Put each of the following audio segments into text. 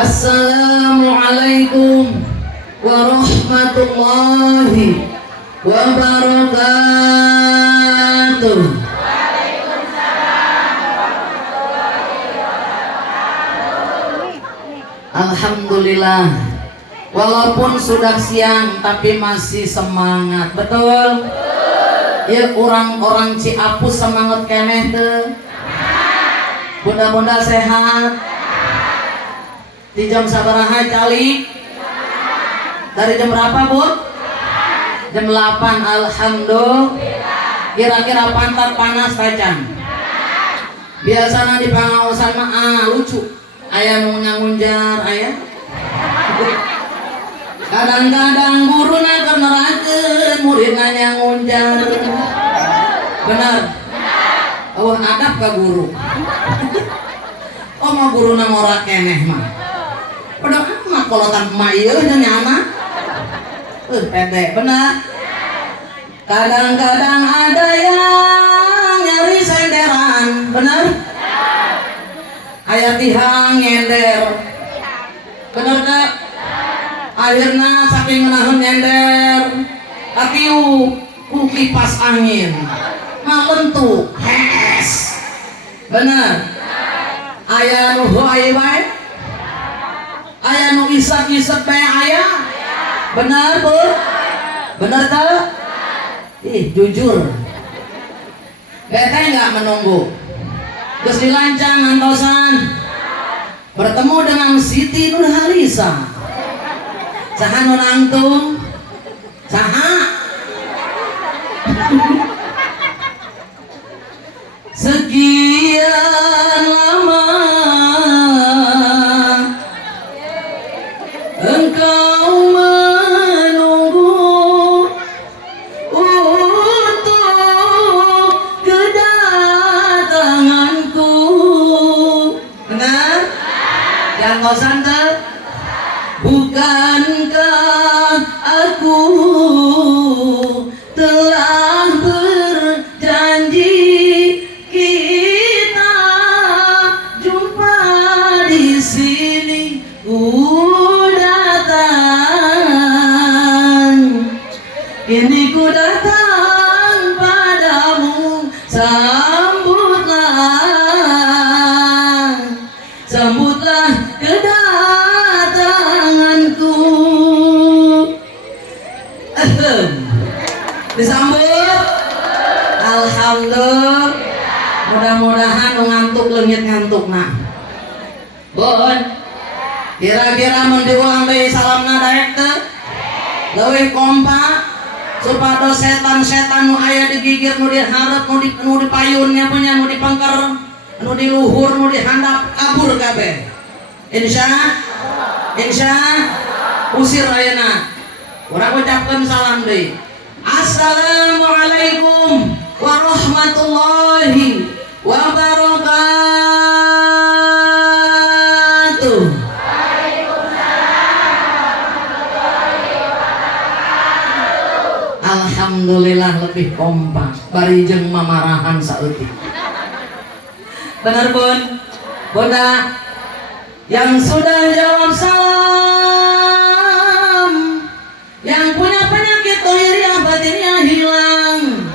Assalamualaikum warahmatullahi wabarakatuh. Alhamdulillah, walaupun sudah siang tapi masih semangat, betul? Ya, orang-orang Ciapus semangat keneh tuh. Bunda-bunda sehat. Di jam sabaraha cali? Dari jam berapa, Bu? Jam 8. Alhamdulillah. Kira-kira pantat panas tajam. Biasanya di pangaosan mah lucu. Aya nu ngunjar aya. Kadang-kadang guruna keur nerangkeun muridna ngunjar. Benar. Oh, adab ka guru. Oh, mah guruna ngora keneh mah. Padahal mah kolotan mah ieu nya nyana. Pede benar. Kadang-kadang ada yang nyari senderan, benar? Aya tihang nyender. Bener teh? Akhirna saking ngeunaheun nyender, katiup ku kipas angin. Ngalentuk, hes. Bener? Aya nu hoai bae? Aya nu isak-isak bae aya? Bener, Bu? Bener teh? Ih, jujur. Bete enggak menunggu. Geus dilancang ngantosan bertemu dengan Siti Nurhalisa. Saha nu nangtung? Saha? Sekian lama engkau menunggu untuk kedatanganku. Benar? Yang kosan teh? Bukankah aku telah berjanji kita jumpa di sini? Ku datang, kini ku datang padamu. Sambutlah kedatanganku. Disambut. Alhamdulillah. Mudah-mudahan ngantuk leungit ngantukna. Bon. Kira-kira mun diulang deui salamna daek teh? Leuwih kompak supados setan-setan nu aya di gigir, nu dihareup, nu dipayun nya punya, nu dipengker, nu di luhur, nu dihandap kabur kabeh. Insya usir ayeuna. Urang ucapkeun salam deui. Assalamualaikum warahmatullahi wabarakatuh. Alhamdulillah lebih kompak bari jeung mamarahan saeutik. Benar, Bun? Bunda yang sudah jawab salam, yang punya penyakit lahiriah batinnya hilang,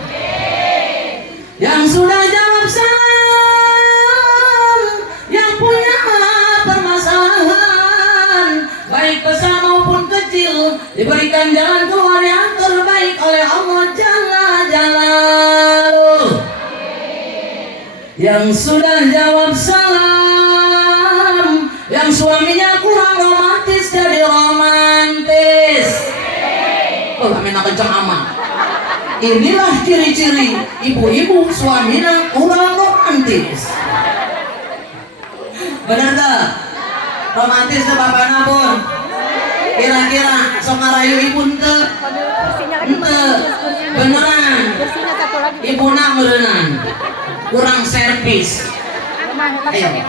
yang sudah jawab salam, yang punya permasalahan baik besar maupun kecil, diberikan jalan keluar yang terbaik oleh Allah Jalla Jalaluh. Yang sudah jawab salam, yang suaminya kurang romantis jadi romantis. Oh, amena kencang amat. Inilah ciri-ciri ibu-ibu suaminya kurang romantis. Benar tak? Romantis tuh bapakna, Bun? Kira-kira sok ngarayu ibu teu? Henteu. Beneran. Ibuna meureunnan. Kurang servis. Ayo.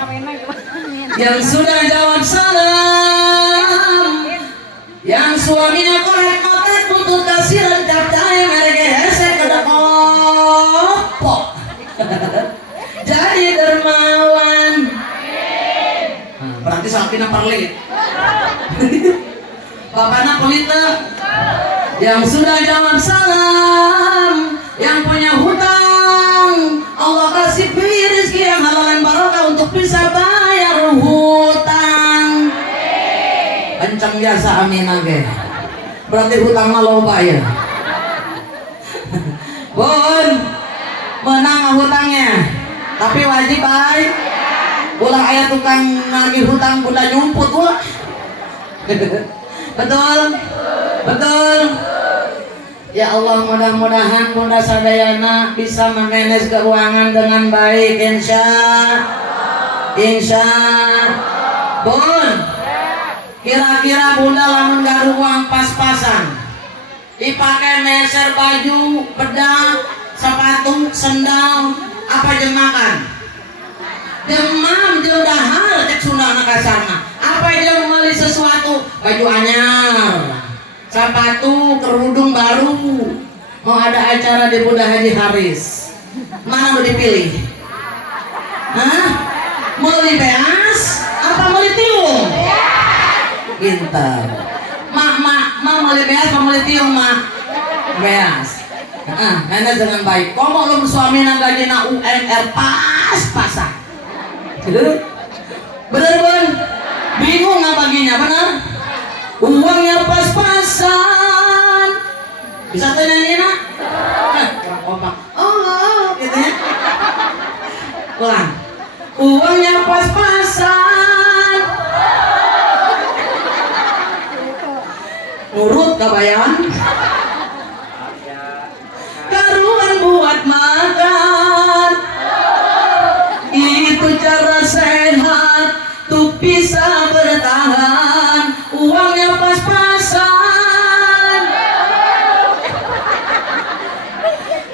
Yang sudah jawab salam, yang suaminya korek kotek butuh kasiran cap cahe mereka hese kada kopok. Jadi dermawan. Berarti sakina perlit. Bapakna pelit teu? Yang sudah jawab salam, yang punya hutang, Allah kasih rezeki yang halal dan barokah untuk bisa bayar hutang. Kencang biasa amin ge. Berarti hutangna loba ya. Bun, menang hutangnya, tapi wajib baik. Ulah aya tukang nagih hutang bunda nyumput ulah. Betul? Betul? Ya Allah, mudah-mudahan Bunda Sadayana bisa memanage keuangan dengan baik, insya Bun, kira-kira Bunda lamun garu uang pas-pasan dipakai meser baju, pedang, sepatu, sendal, apa jemakan? Demam jeung dahar cek Sunda anak kasarna. Apa jeung meuli sesuatu, baju anyar, sepatu, kerudung baru, mau ada acara di Bunda Haji Haris, mana mau dipilih? Hah? Meuli beas apa meuli tiung? Pintar. Mak meuli beas apa meuli tiung mak? Beas. Karena dengan baik. Komo lu suamina gajina UMR pas-pasan. Bener Bun? Bingung nggak baginya, bener? Uangnya pas-pasan. Bisa tanya nak? Kurang kompak. Oh, gitu ya. Ulang. Uangnya pas-pasan. Nurut kabayan. Karuan buat makan. Itu cara sehat tuh bisa bertahan. Uangnya pas-pasan,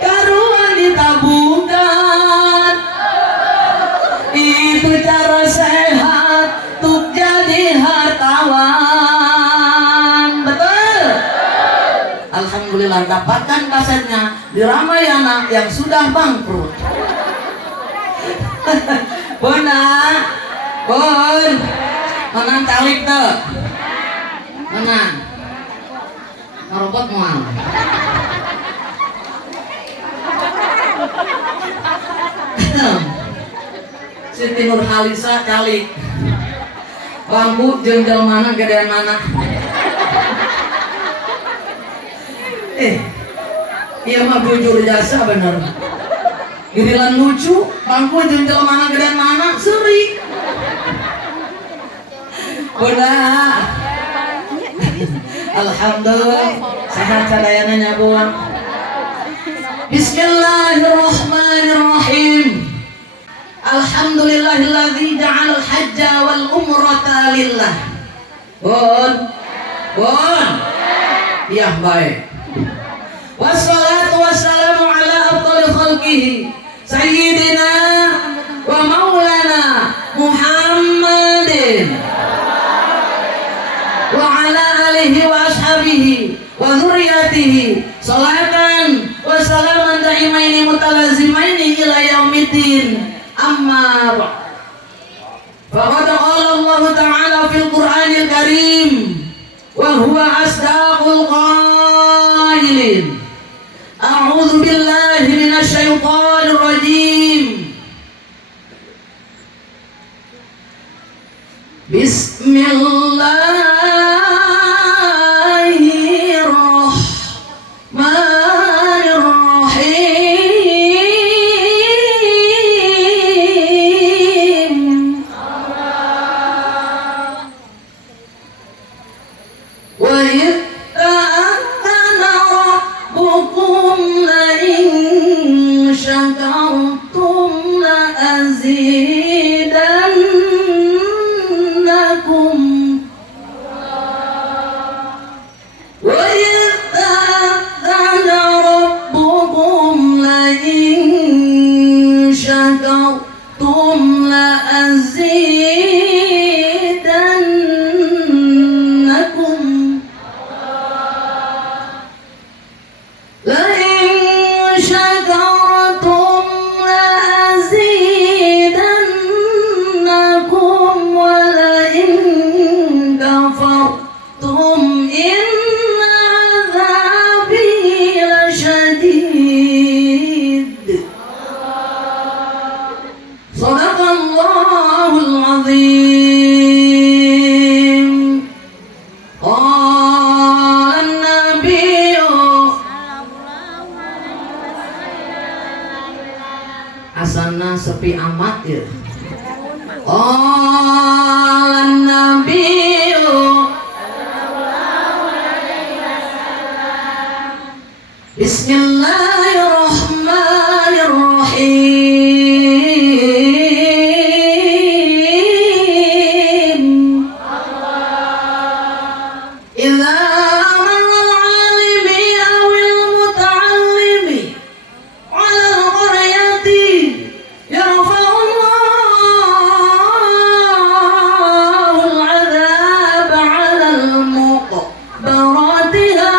karuan ditabungkan. Itu cara sehat tuh jadi hartawan. Betul? Alhamdulillah dapatkan kasetnya di Ramayana yang sudah bangkrut. Bunda, Bun, menang talik tuh, menang, ngerobot mual. Siti Nurhalisa calik, bambu jeung mana gedean mana? Iya mah bujur jasa bener. Giliran lucu, bangku jeung mana gedean mana, seri. Bunda, alhamdulillah sehat sadayana nyabuan. Bismillahirrahmanirrahim. Alhamdulillahilladzi ja'al hajja wal umrata lillah. Bun, iya baik. Wassalatu wassalamu ala afdali khalqihi Sayyidina wa maulana Muhammadin wa ala alihi wa ashabihi wa dzurriyyatihi salatan wa salaman daimaini mutalazimaini ila yaumiddin. Amma faqad qala Allah ta'ala fil Qur'anil Karim wa huwa asdaqul qailin. A'udzu billahi minasy syaithanir rajim. Bismillahirrahmanirrahim. Wa ta'ala rabbukum la in syakartum la azidannakum wa ta'ala rabbukum la in syakartum la azidannakum la in syakartum la azidannakum wa la in أَنْتُمْ إِنَّ عَذَابِي لَشَدِيدٌ. Shadaqallahul Azim. Qala an-nabiyyu asana sepi amat ya. Qala an-nabiyyu Bismillahirrahmanirrahim. Idza marra al-'alimi awil muta'allimi 'ala al-qaryati yarfa'ullahu al-'adhaba 'ala al-muqbaratiha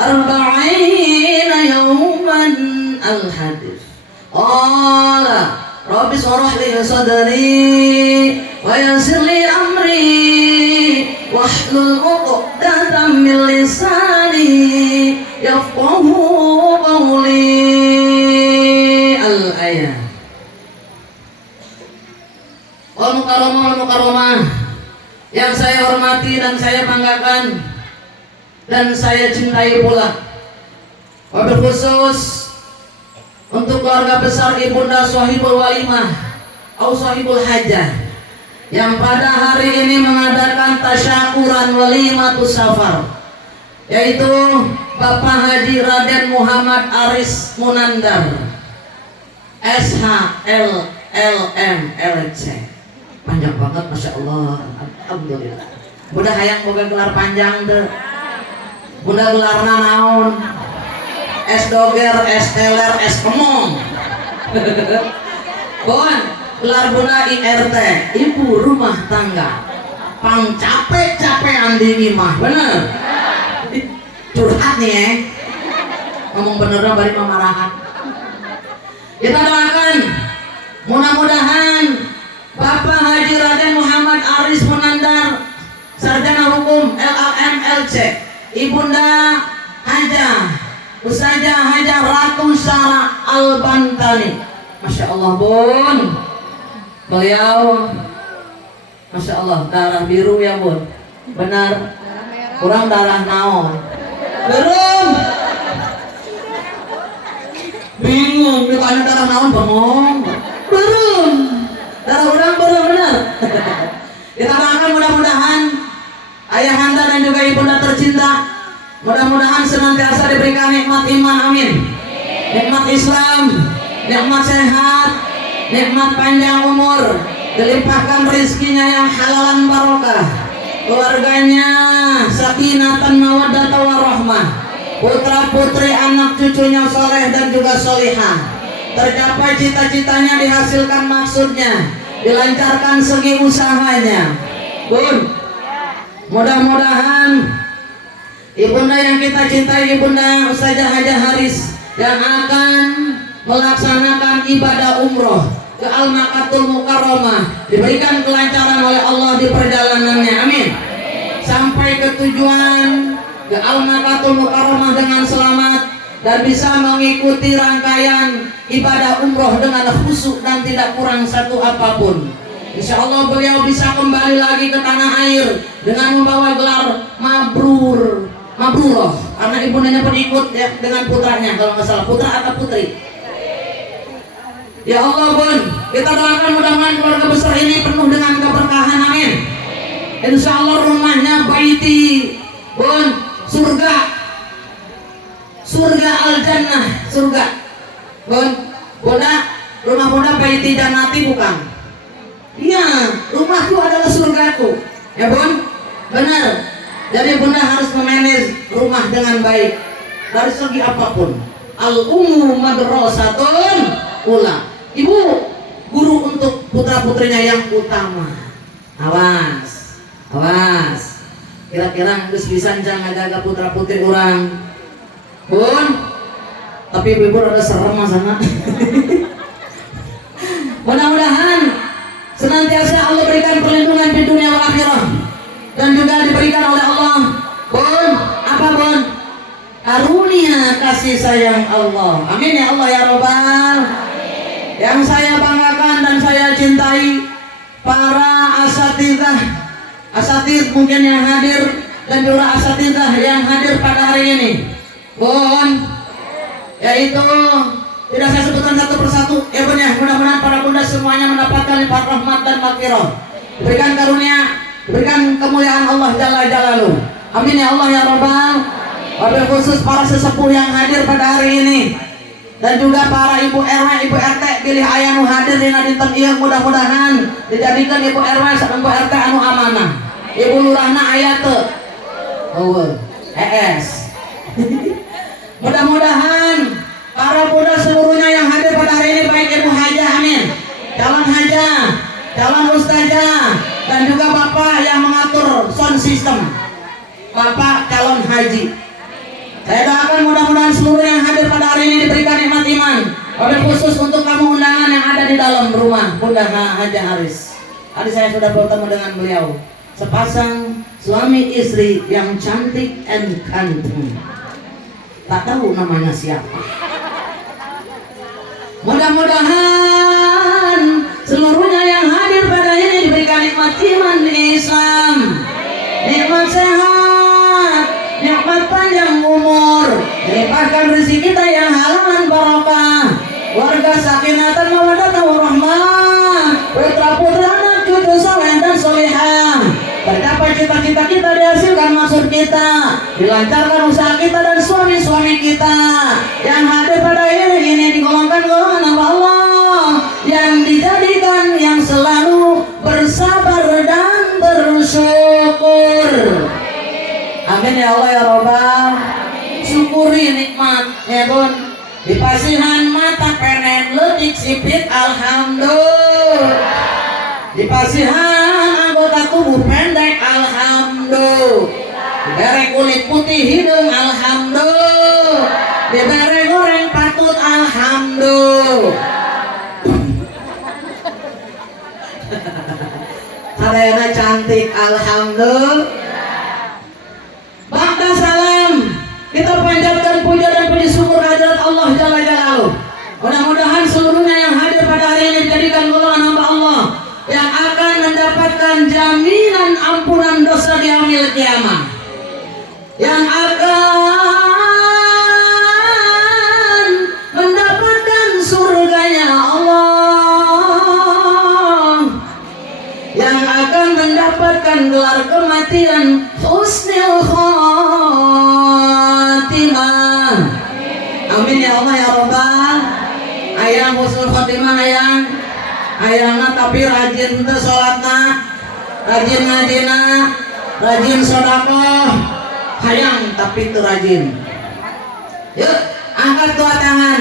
arba'ina yawman. Al-hadis. Qala Rabbi shrah li sadri wa yassir li amri wahlul 'uqdatam min lisani yafqahu qawli. Al-ayat. Al-mukarramah yang saya hormati dan saya banggakan dan saya cintai pula, wabil khusus untuk keluarga besar Ibunda Shahibul Walimah atau Shahibul Hajah yang pada hari ini mengadakan tasyakuran walimatus safar, yaitu Bapak Haji Raden Muhammad Aris Munandar SHLLMLC. Panjang banget, Masya Allah. Alhamdulillah. Mudah hayang boga gelar panjang deh. Bunda gelarna naon? S doger, S teler, S kemong. Bon, gelar bunda IRT, ibu rumah tangga. Pang capek-capekan di imah, bener? Curhat nih ya. Ngomong benernya bari pemarahan. Kita doakan, mudah-mudahan Bapak Haji Raden Muhammad Aris Munandar, Sarjana Hukum LLM LC, Ibunda Hajah Ustazah Hajah Ratu Sarah Al-Bantani. Masya Allah bun, beliau Masya Allah darah biru ya bun. Benar, kurang darah naon? Belum. Bingung, ditanya darah naon bengong. Belum. Darah orang belum benar. Kita doakan mudah-mudahan ayahanda dan juga ibunda tercinta, mudah-mudahan senantiasa diberikan nikmat iman, amin. Nikmat Islam, nikmat sehat, nikmat panjang umur, dilimpahkan rezekinya yang halalan barokah, keluarganya sakinatan mawaddatan warahmah, putra putri anak cucunya soleh dan juga solihah, tercapai cita-citanya, dihasilkan maksudnya, dilancarkan segi usahanya. Bun, mudah-mudahan ibunda yang kita cintai, Ibunda Ustazah Hajah Haris, yang akan melaksanakan ibadah umroh ke Al-Makkatul Mukarramah, diberikan kelancaran oleh Allah di perjalanannya, amin. Sampai ke tujuan ke Al-Makkatul Mukarramah dengan selamat dan bisa mengikuti rangkaian ibadah umroh dengan khusyuk dan tidak kurang satu apapun. Insya Allah beliau bisa kembali lagi ke tanah air dengan membawa gelar mabruroh, karena ibundanya pun ikut ya, dengan putranya, kalau nggak salah putra atau putri. Ya Allah bun, kita doakan mudah-mudahan keluarga besar ini penuh dengan keberkahan, amin. Insya Allah rumahnya baiti bun, surga al-jannah, surga bun. Bunda, rumah bunda baiti jannati bukan? Iya, rumahku adalah surgaku, ya bun, benar. Jadi bunda harus memanage rumah dengan baik dari segi apapun. Al-ummu madrasatun ula. Ibu guru untuk putra putrinya yang utama. Awas, awas. Kira-kira geus bisa ngajaga putra putri orang, bun. Tapi ibu ada serem sana. Mudah-mudahan senantiasa Allah berikan perlindungan di dunia wal akhirah, dan juga diberikan oleh Allah Bun, apa Bun? Karunia kasih sayang Allah. Amin ya Allah ya Rabbal. Yang saya banggakan dan saya cintai para asatidz mungkin yang hadir, dan juga asatidzah yang hadir pada hari ini Bun, yaitu tidak saya sebutkan satu persatu ya Bun ya. Mudah-mudahan para bunda semuanya mendapatkan limpahan rahmat dan maghfirah, diberikan karunia, diberikan kemuliaan Allah Jalla Jalaluhu. Amin ya Allah ya Rabbal. Wabil khusus para sesepuh yang hadir pada hari ini, dan juga para ibu RW, ibu RT pilih ayah nu hadir dina dinten ieu, mudah-mudahan dijadikan ibu RW sareng ibu RT anu amanah. Ibu lurahna aya teu? Eueuh. ES. Mudah-mudahan para bunda seluruhnya yang hadir pada hari ini, baik ibu hajah, amin, calon hajah, calon ustazah, dan juga bapak yang mengatur sound system, bapak calon haji, saya doakan mudah-mudahan seluruh yang hadir pada hari ini diberikan nikmat iman. Wabil khusus untuk kamu undangan yang ada di dalam rumah Bunda Hajah Haris. Tadi saya sudah bertemu dengan beliau, sepasang suami istri yang cantik and ganteng. Tak tahu namanya siapa. Mudah-mudahan seluruhnya yang hadir pada ini diberikan nikmat iman Islam, nikmat sehat, nikmat panjang umur, dilimpahkan rezeki kita yang halal barokah, warga sakinatan mawaddah warahmah, putra-putra anak cucu saleh dan solihah, tercapai cita-cita kita, dihasilkan maksud kita, dilancarkan usaha kita dan suami-suami kita yang hadir pada ini digolongkan golongan hamba Allah yang dijadikan yang selalu bersabar dan bersyukur. Amin ya Allah ya Rabbal. Syukuri nikmat ya Bun. Di pasihan mata penet leutik sipit alhamdulillah. Di pasihan anggota tubuh pendek alhamdulillah. Dibere kulit putih hidung alhamdulillah. Dibere goreng patut alhamdulillah. Sadayana cantik alhamdulillah. Ba'da salam, kita panjatkan puja dan puji syukur kehadirat Allah Jalla Jalaluhu. Mudah-mudahan seluruhnya yang hadir pada hari ini dijadikan golongan hamba Allah yang akan mendapatkan jaminan ampunan dosa di yaumil kiamah, yang akan mendapatkan surganya Allah, yang akan mendapatkan gelar kematian husnul khatimah. Amin ya Allah ya Rabbal. Ayang husnul khatimah ayangna tapi rajin teu salatna, rajin ngajina, rajin sedekah, hayang tapi teu rajin. Yuk angkat dua tangan,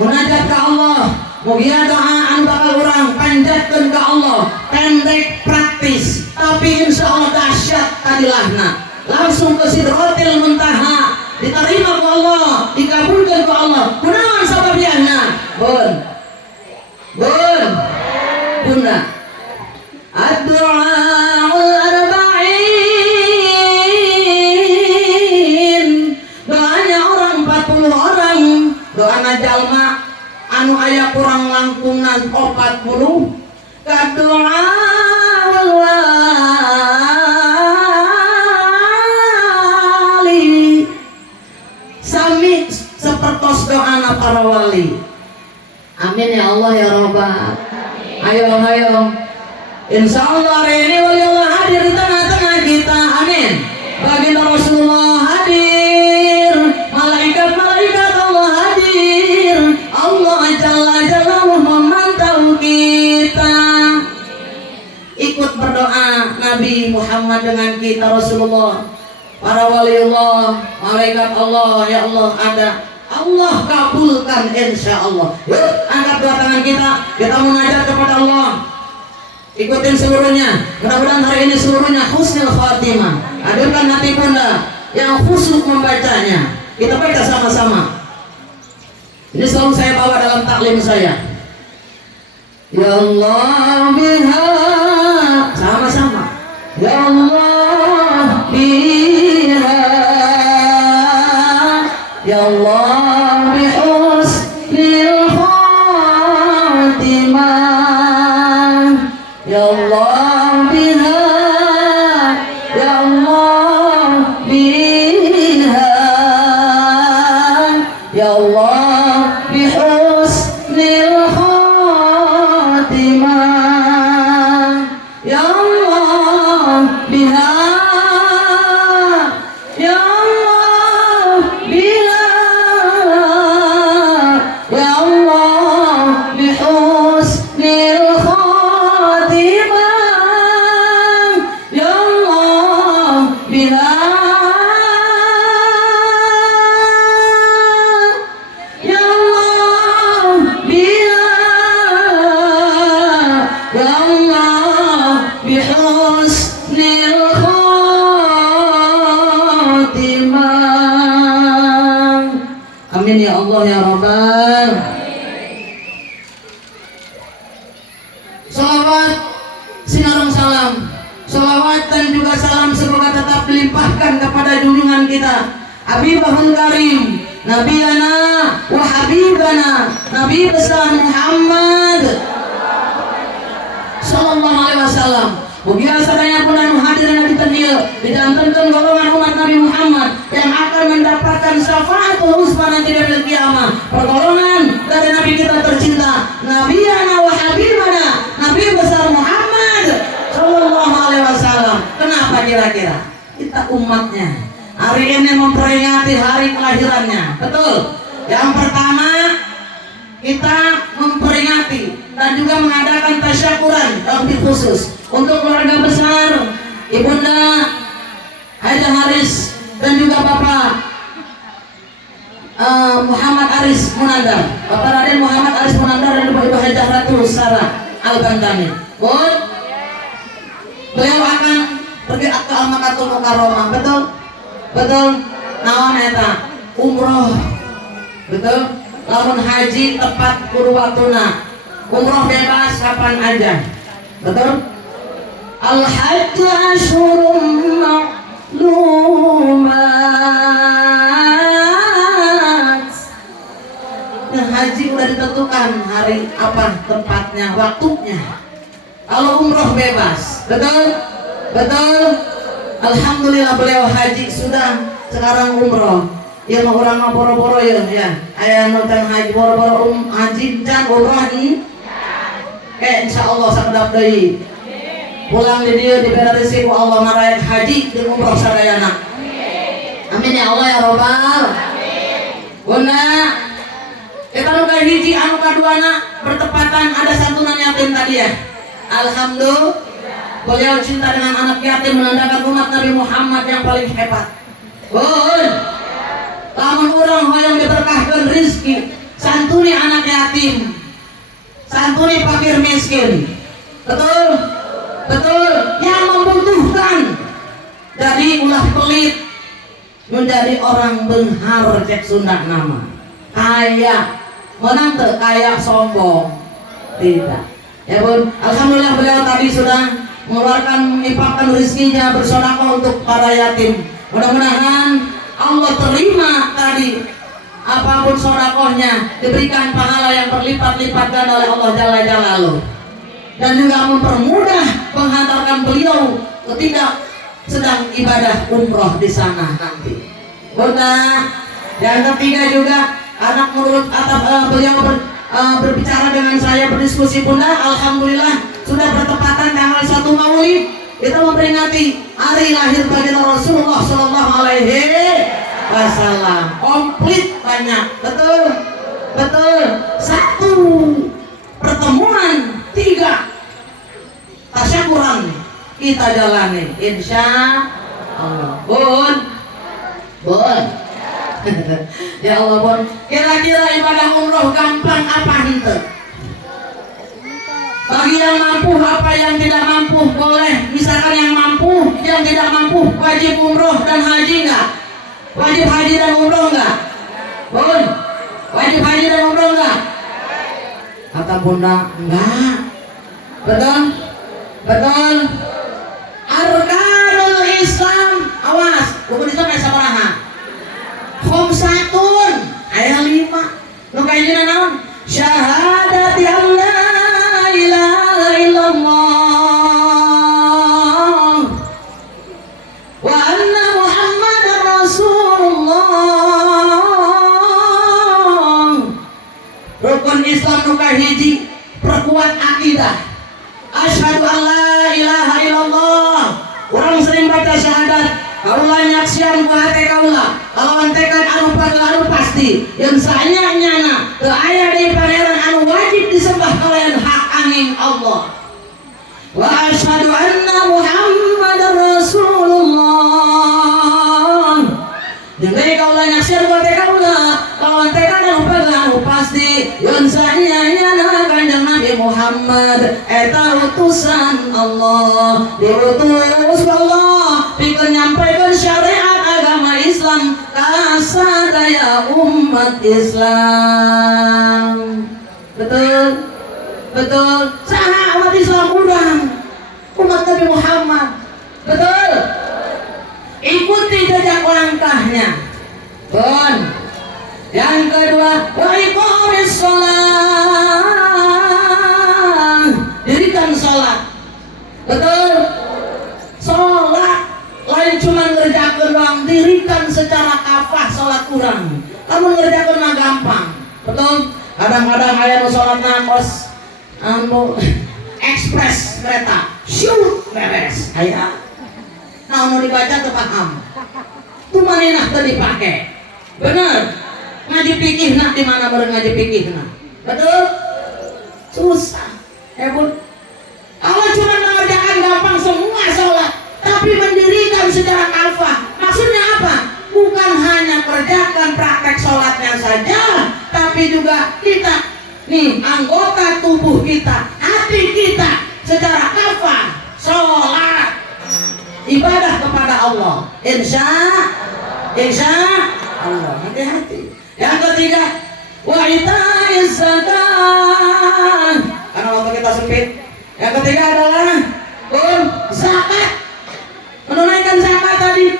munajat ke Allah. Mugia doa anu bakal urang panjatkeun ka Allah, pendek praktis tapi insya Allah dahsyat kadilahna, langsung ke Sidratil Muntaha, diterima ku Allah, dikabulkan ku Allah. Kunaon sababiahna? Bunda, ad-du'aul arba'in, doanya orang 40 orang, doana jalma anu aya kurang langkungan 40, kadoa wali sami sepertos doana para wali. Amin ya Allah ya Rabbal. Ayo insya Allah hari ini wali Allah hadir di tengah-tengah kita. Amin. Baginda Rasulullah hadir, malaikat-malaikat Allah hadir, Allah Jalla Jalaluhu memantau kita. Ikut berdoa Nabi Muhammad dengan kita Rasulullah, para waliullah, malaikat Allah, ya Allah ada, Allah kabulkan insya Allah. Yuk angkat dua tangan kita munajat kepada Allah. Ikutin seluruhnya, mudah-mudahan hari ini seluruhnya husnul khatimah. Hadirkan hati bunda yang khusyuk membacanya. Kita baca sama-sama. Ini selalu saya bawa dalam taklim saya. Ya Allah biha ya Allah biha, ya Allah biha, ya Allah bihusnil khatimah, ya Allah biha, ya Allah biha, ya Allah bihusnil khatimah, ya Allah biha, ya Allah biha, ya Allah bihusnil khatimah. Amin ya Allah ya Rabbal. Salawat sinarung salam, salawat dan juga salam semoga tetap dilimpahkan kepada junjungan kita Habibahul Karim, Nabiyana wa Habibana, Nabi besar Muhammad Sallallahu Alaihi Wasallam. Mugia sadaya pun anu hadirin di tengil didantenkeun golongan umat Nabi Muhammad yang akan mendapatkan syafaatul husna nanti di hari kiamat. Pertolongan dari Nabi kita tercinta, Nabiyana wa Habibana, Nabi besar Muhammad Sallallahu Alaihi Wasallam. Kenapa kira-kira? Kita umatnya hari ini memperingati hari kelahirannya. Betul. Yang pertama kita memperingati dan juga mengadakan tasyakuran lebih khusus untuk keluarga besar Ibunda Haja Haris dan juga Bapak Muhammad Aris Munandar, Bapak Raden Muhammad Aris Munandar dan Ibu Haja Ratu Sarah Al-Bantani. Beliau akan pergi ke Al-Makatul Mukarramah. Betul? Betul. Naon eta? Umroh. Betul? Lamun haji tepat kudu waktuna, umroh bebas kapan aja. Betul? Al-hajju asyhurum ma'lumat. Nah, haji udah ditentukan hari apa tempatnya, waktunya. Kalau umroh bebas. Betul? Betul? Alhamdulillah beliau haji sudah, sekarang umroh. Ya mau orang mau boro-boro ya, ayah nonton haji boro-boro haji dan umroh ini. Insya Allah sakdap deui. Pulang di dia diberi rezeki ku Allah marayak haji dan umroh sadayana. Amin ya Allah ya Rabbal. Guna kita nu hiji anu kaduana bertepatan ada santunan yatim tadi ya. Alhamdulillah beliau cinta dengan anak yatim menandakan umat Nabi Muhammad yang paling hebat. Lamun orang yang diberkahkan rizki, santuni anak yatim, santuni fakir miskin. Betul? Betul. Yang membutuhkan, jadi ulah pelit, menjadi orang benghar cek Sunda nama. Kaya, menang teu kaya sombong. Tidak. Ya bun, alhamdulillah beliau tadi sudah mengeluarkan mengimpakkan rizkinya bersedekah untuk para yatim. Mudah-mudahan Allah terima tadi apapun sedekahnya diberikan pahala yang berlipat-lipat ganda oleh Allah Jalla Jalaluhu, dan juga mempermudah menghantarkan beliau ketika sedang ibadah umroh di sana nanti. Yang ketiga juga anak menurut atap beliau berbicara dengan saya berdiskusi Bunda, alhamdulillah sudah bertepatan tanggal 1 Maulid. Kita memperingati hari lahir baginda Rasulullah Sallallahu Alaihi Wasallam. Komplit banyak, betul, betul. 1 pertemuan, 3 tasyakuran kita jalani, insya Allah. Bun, ya Allah bun. Kira-kira ibadah umroh gampang apa hente? Bagi yang mampu apa yang tidak mampu boleh. Misalkan yang mampu, yang tidak mampu wajib umroh dan haji enggak? Wajib haji dan umroh enggak? Bun, wajib haji dan umroh enggak? Kata Bunda, enggak. Betul? Betul? Arkanul Islam, awas, buku Islam ayat sabaraha? Khomsatun, ayat 5. Nu kayak gini naon? Syahadati Allah asyhadu an la ilaha illallah. Orang sering baca syahadat, kaulah nyaksian ku hate kaulah kalawan tekad anu anu pasti yang saya nyana teu aya di pangeran anu wajib disembah kalayan hak angin Allah. Wa asyhadu anna Muhammadar Rasulullah. Jadi kaulah nyaksian ku hate kaulah kalawan tekad anu pasti yang saya nyana kanjeng Nabi Muhammad eta utusan Allah, diutus Allah pikeun nyampaikan syariat agama Islam ka sadaya umat Islam. Betul? Betul. Saha umat Islam urang? Umat Nabi Muhammad. Betul? Ikuti jejak langkahnya. Bon. Yang kedua, wa iqamis shalah. Dirikan salat. Betul? Salat lain cuma ngerjakeun doang, dirikan secara kafah salat urang. Lamun ngerjakeun mah gampang. Betul? Kadang-kadang aya nu salatna kos anu ekspres kereta. Syut beres. Aya. Naon nu dibaca teu paham. Tu manehna teu dipake. Bener? Ngaji fikih nak di mana baru ngaji fikih nak? Betul? Susah. Hebut. Allah cuma mengerjakan gampang semua sholat, tapi mendirikan secara kafah. Maksudnya apa? Bukan hanya kerjakan praktek sholatnya saja, tapi juga kita, nih anggota tubuh kita, hati kita secara kafah sholat ibadah kepada Allah. Insya Allah. Hati-hati. Yang ketiga, wa itaiz zakat. Karena waktu kita sempit. Yang ketiga adalah zakat. Menunaikan zakat tadi.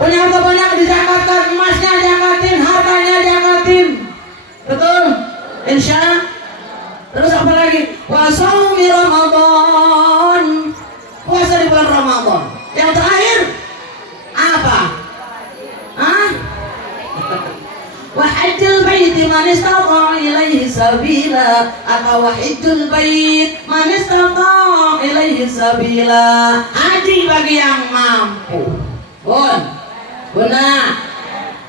Punya harta banyak dizakatkan, emasnya zakatin, hartanya zakatin. Betul? Insya. Terus apa lagi? Wa shaumi Ramadan. Puasa di bulan Ramadan. Yang terakhir apa? Wa hajjul bait man istata ilaihi sabila, atau wa hajjul bait man istata ilaihi sabila. Haji bagi yang mampu. Benar.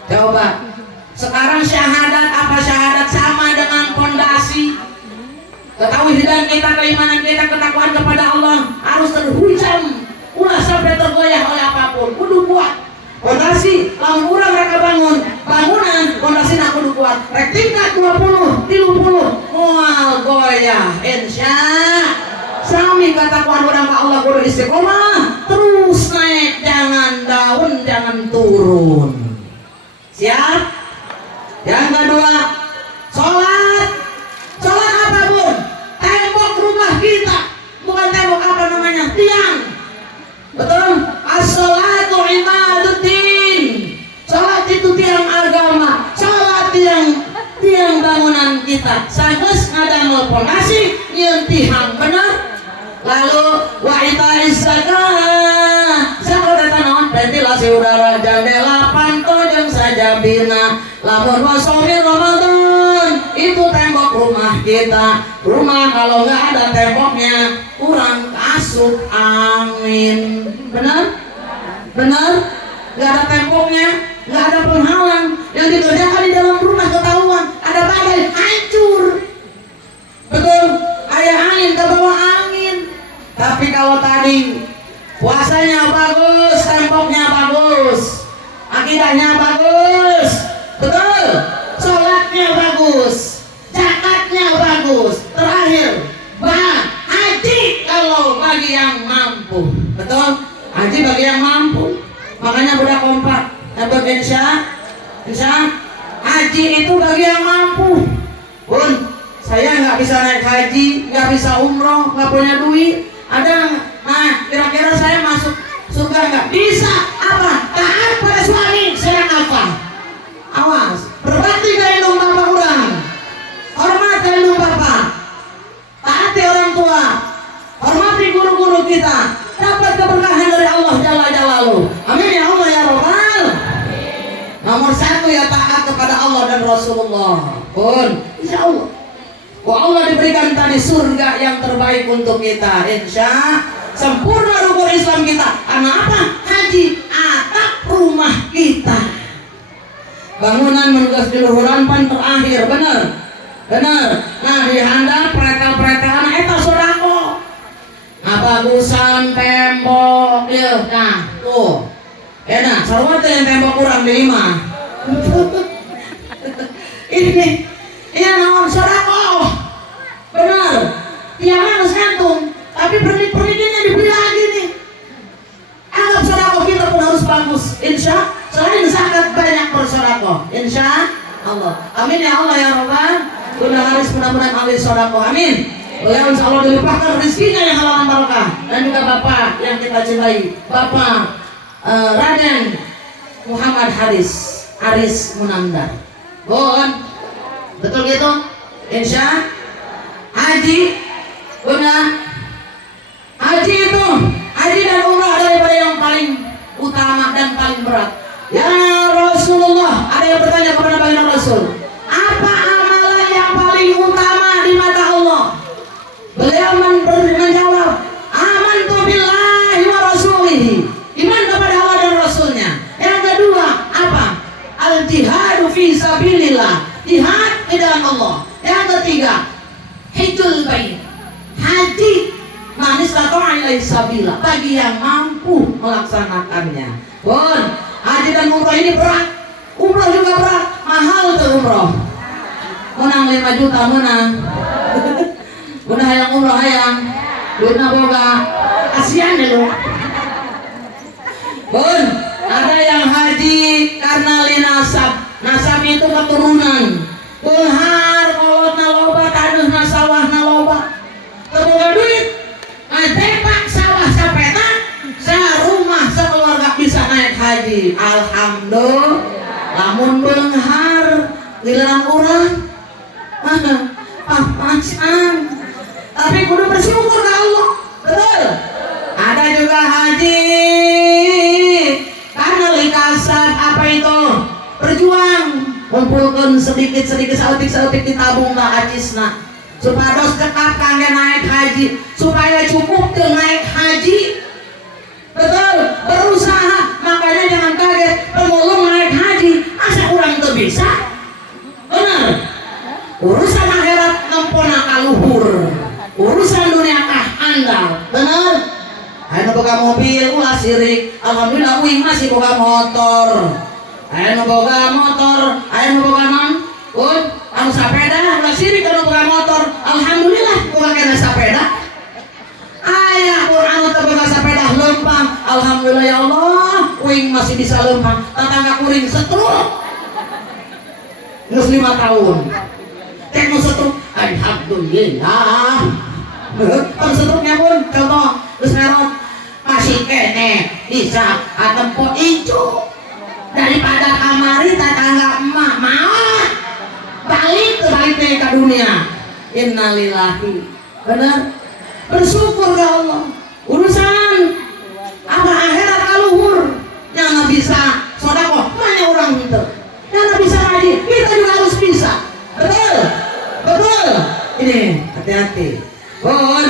Coba. Sekarang syahadat, apa syahadat sama dengan fondasi ketauhidan kita, keimanan kita, ketakwaan kepada Allah harus terhujam, ulah sampai tergoyah oleh apapun. Kudu kuat. Fondasi, lamun urang mereka bangun bangunan, fondasi nak kudu kuat. Rek tingkat 20, 30, moal goyah. Insya sami katakuan urang ka Allah kudu istiqomah, terus naik, jangan daun, jangan turun. Siap? Yang kedua, sholat. Sholat apa bun? Tembok rumah kita, bukan tembok apa namanya, tiang. Betul? As-sholatu imaduddin. Sholat itu tiang agama. Sholat tiang bangunan kita. Sageus ngadamel fondasi nyeun tihang bener. Lalu wa itaiz zakah. Zakat eta naon? Ventilasi udara, jendela, panto jeung sajabina. Lamun wa shaumi Ramadan, itu tembok rumah kita. Rumah kalau nggak ada temboknya, kurang asup angin. Benar? Benar? Nggak ada temboknya, nggak ada penghalang. Yang dikerjakan di dalam rumah ketahuan, ada badai, hancur. Betul? Ada angin, ke bawah angin. Tapi kalau tadi puasanya bagus, temboknya bagus, akidahnya bagus, betul? Sholatnya bagus, zakatnya bagus. Terakhir, haji kalau bagi yang mampu. Betul? Haji bagi yang mampu. Makanya budak kompak. Dapat insya haji itu bagi yang mampu. Bun, saya nggak bisa naik haji, nggak bisa umroh, nggak punya duit. Ada, nah kira-kira saya masuk surga nggak? Bisa. Apa? Taat pada suami, sedang apa? Awas, berbakti ke indung bapak orang, hormat ke indung bapak, taati orang tua, hormati guru-guru kita, dapat keberkahan dari Allah Jalla Jalaluhu. Amin ya Allah ya Rabbal. Nomor 1 ya taat kepada Allah dan Rasulullah. Insya Allah. Oh Allah diberikan tadi surga yang terbaik untuk kita, insya sempurna rukun Islam kita. Karena apa? Haji atap rumah kita. Bangunan menugas di luhuran pan terakhir, bener. Nah di handap pretel-pretelan eta sodako. Nah bagusan tembok, ya. Nah tuh, enak. Sarwa yang tembok kurang di imah. Ini naon sodako, bener. Tiang harus gantung, tapi pernik-perniknya dibeli lagi nih. Anggap sodako kita pun harus bagus, insya. Selain zakat banyak bersodako, insya Allah. Amin ya Allah ya Rabbal. Mudah-mudahan ahli sodako, amin. Beliau insya Allah dilimpahkan rezekinya yang halal dan barokah. Dan juga Bapak yang kita cintai, Bapak Raden Muhammad Aris Munandar. Bon, betul gitu? Insya haji, benar. Haji itu, haji dan umrah daripada yang paling utama dan paling berat. Ya Rasulullah, ada yang bertanya kepada baginda Rasul, apa amalan yang paling utama di mata Allah? Beliau menjawab, amantu billahi wa rasulihi, iman kepada Allah dan Rasulnya. Yang kedua apa? Al jihadu fi sabilillah, jihad di dalam Allah. Yang ketiga, hajjul bait, haji man istata'a ilaihi sabila, bagi yang mampu melaksanakannya. Bon, haji dan umroh ini berat, umroh juga berat, mahal tuh umroh. Menang 5 juta menang. Udah hayang umroh hayang, duitnya boga, kasihan deh lu. Bon, ada yang haji karena linasab, nasab itu keturunan. Benghar kolot naloba, tanah nasawah naloba, terbuka duit, ngadepak sawah sapeta, serumah sekeluarga bisa naik haji. Alhamdulillah, lamun benghar giliran orang, mana? Pas-pasan. Tapi kudu bersyukur ke Allah, betul. Ada juga haji karena likasat, apa itu? Berjuang, kumpulkan sedikit-sedikit, sautik-sautik ditabung lah ajisna, supados cekap kangge naik haji, supaya cukup ke naik haji. Betul, berusaha. Makanya jangan kaget pemulung naik haji, asa kurang tuh bisa. Benar. Urusan akhirat nempona kaluhur, urusan dunia kah andal. Bener. Ayo boga mobil ulah sirik, alhamdulillah uing masih boga motor. Ayo boga motor, ayo boga non anu sapeda ulah sirik anu boga motor, alhamdulillah boga kena sapeda. Ayah Quran teu boga sapeda lempang, alhamdulillah ya Allah uing masih bisa lempang. Tetangga kuring setruk geus 5 tahun. Cek nu setruk, alhamdulillah. Kan setruknya pun contoh geus ngarot masih kene bisa atempo ijo. Daripada kamari tetangga emak mau balik teh ke dunia. Innalillahi. Benar? Bersyukur ke Allah. Urusan apa akhirat kaluhur yang bisa sedekah banyak orang itu. Yang bisa haji, kita juga harus bisa. Betul? Betul? Ini hati-hati. Bon,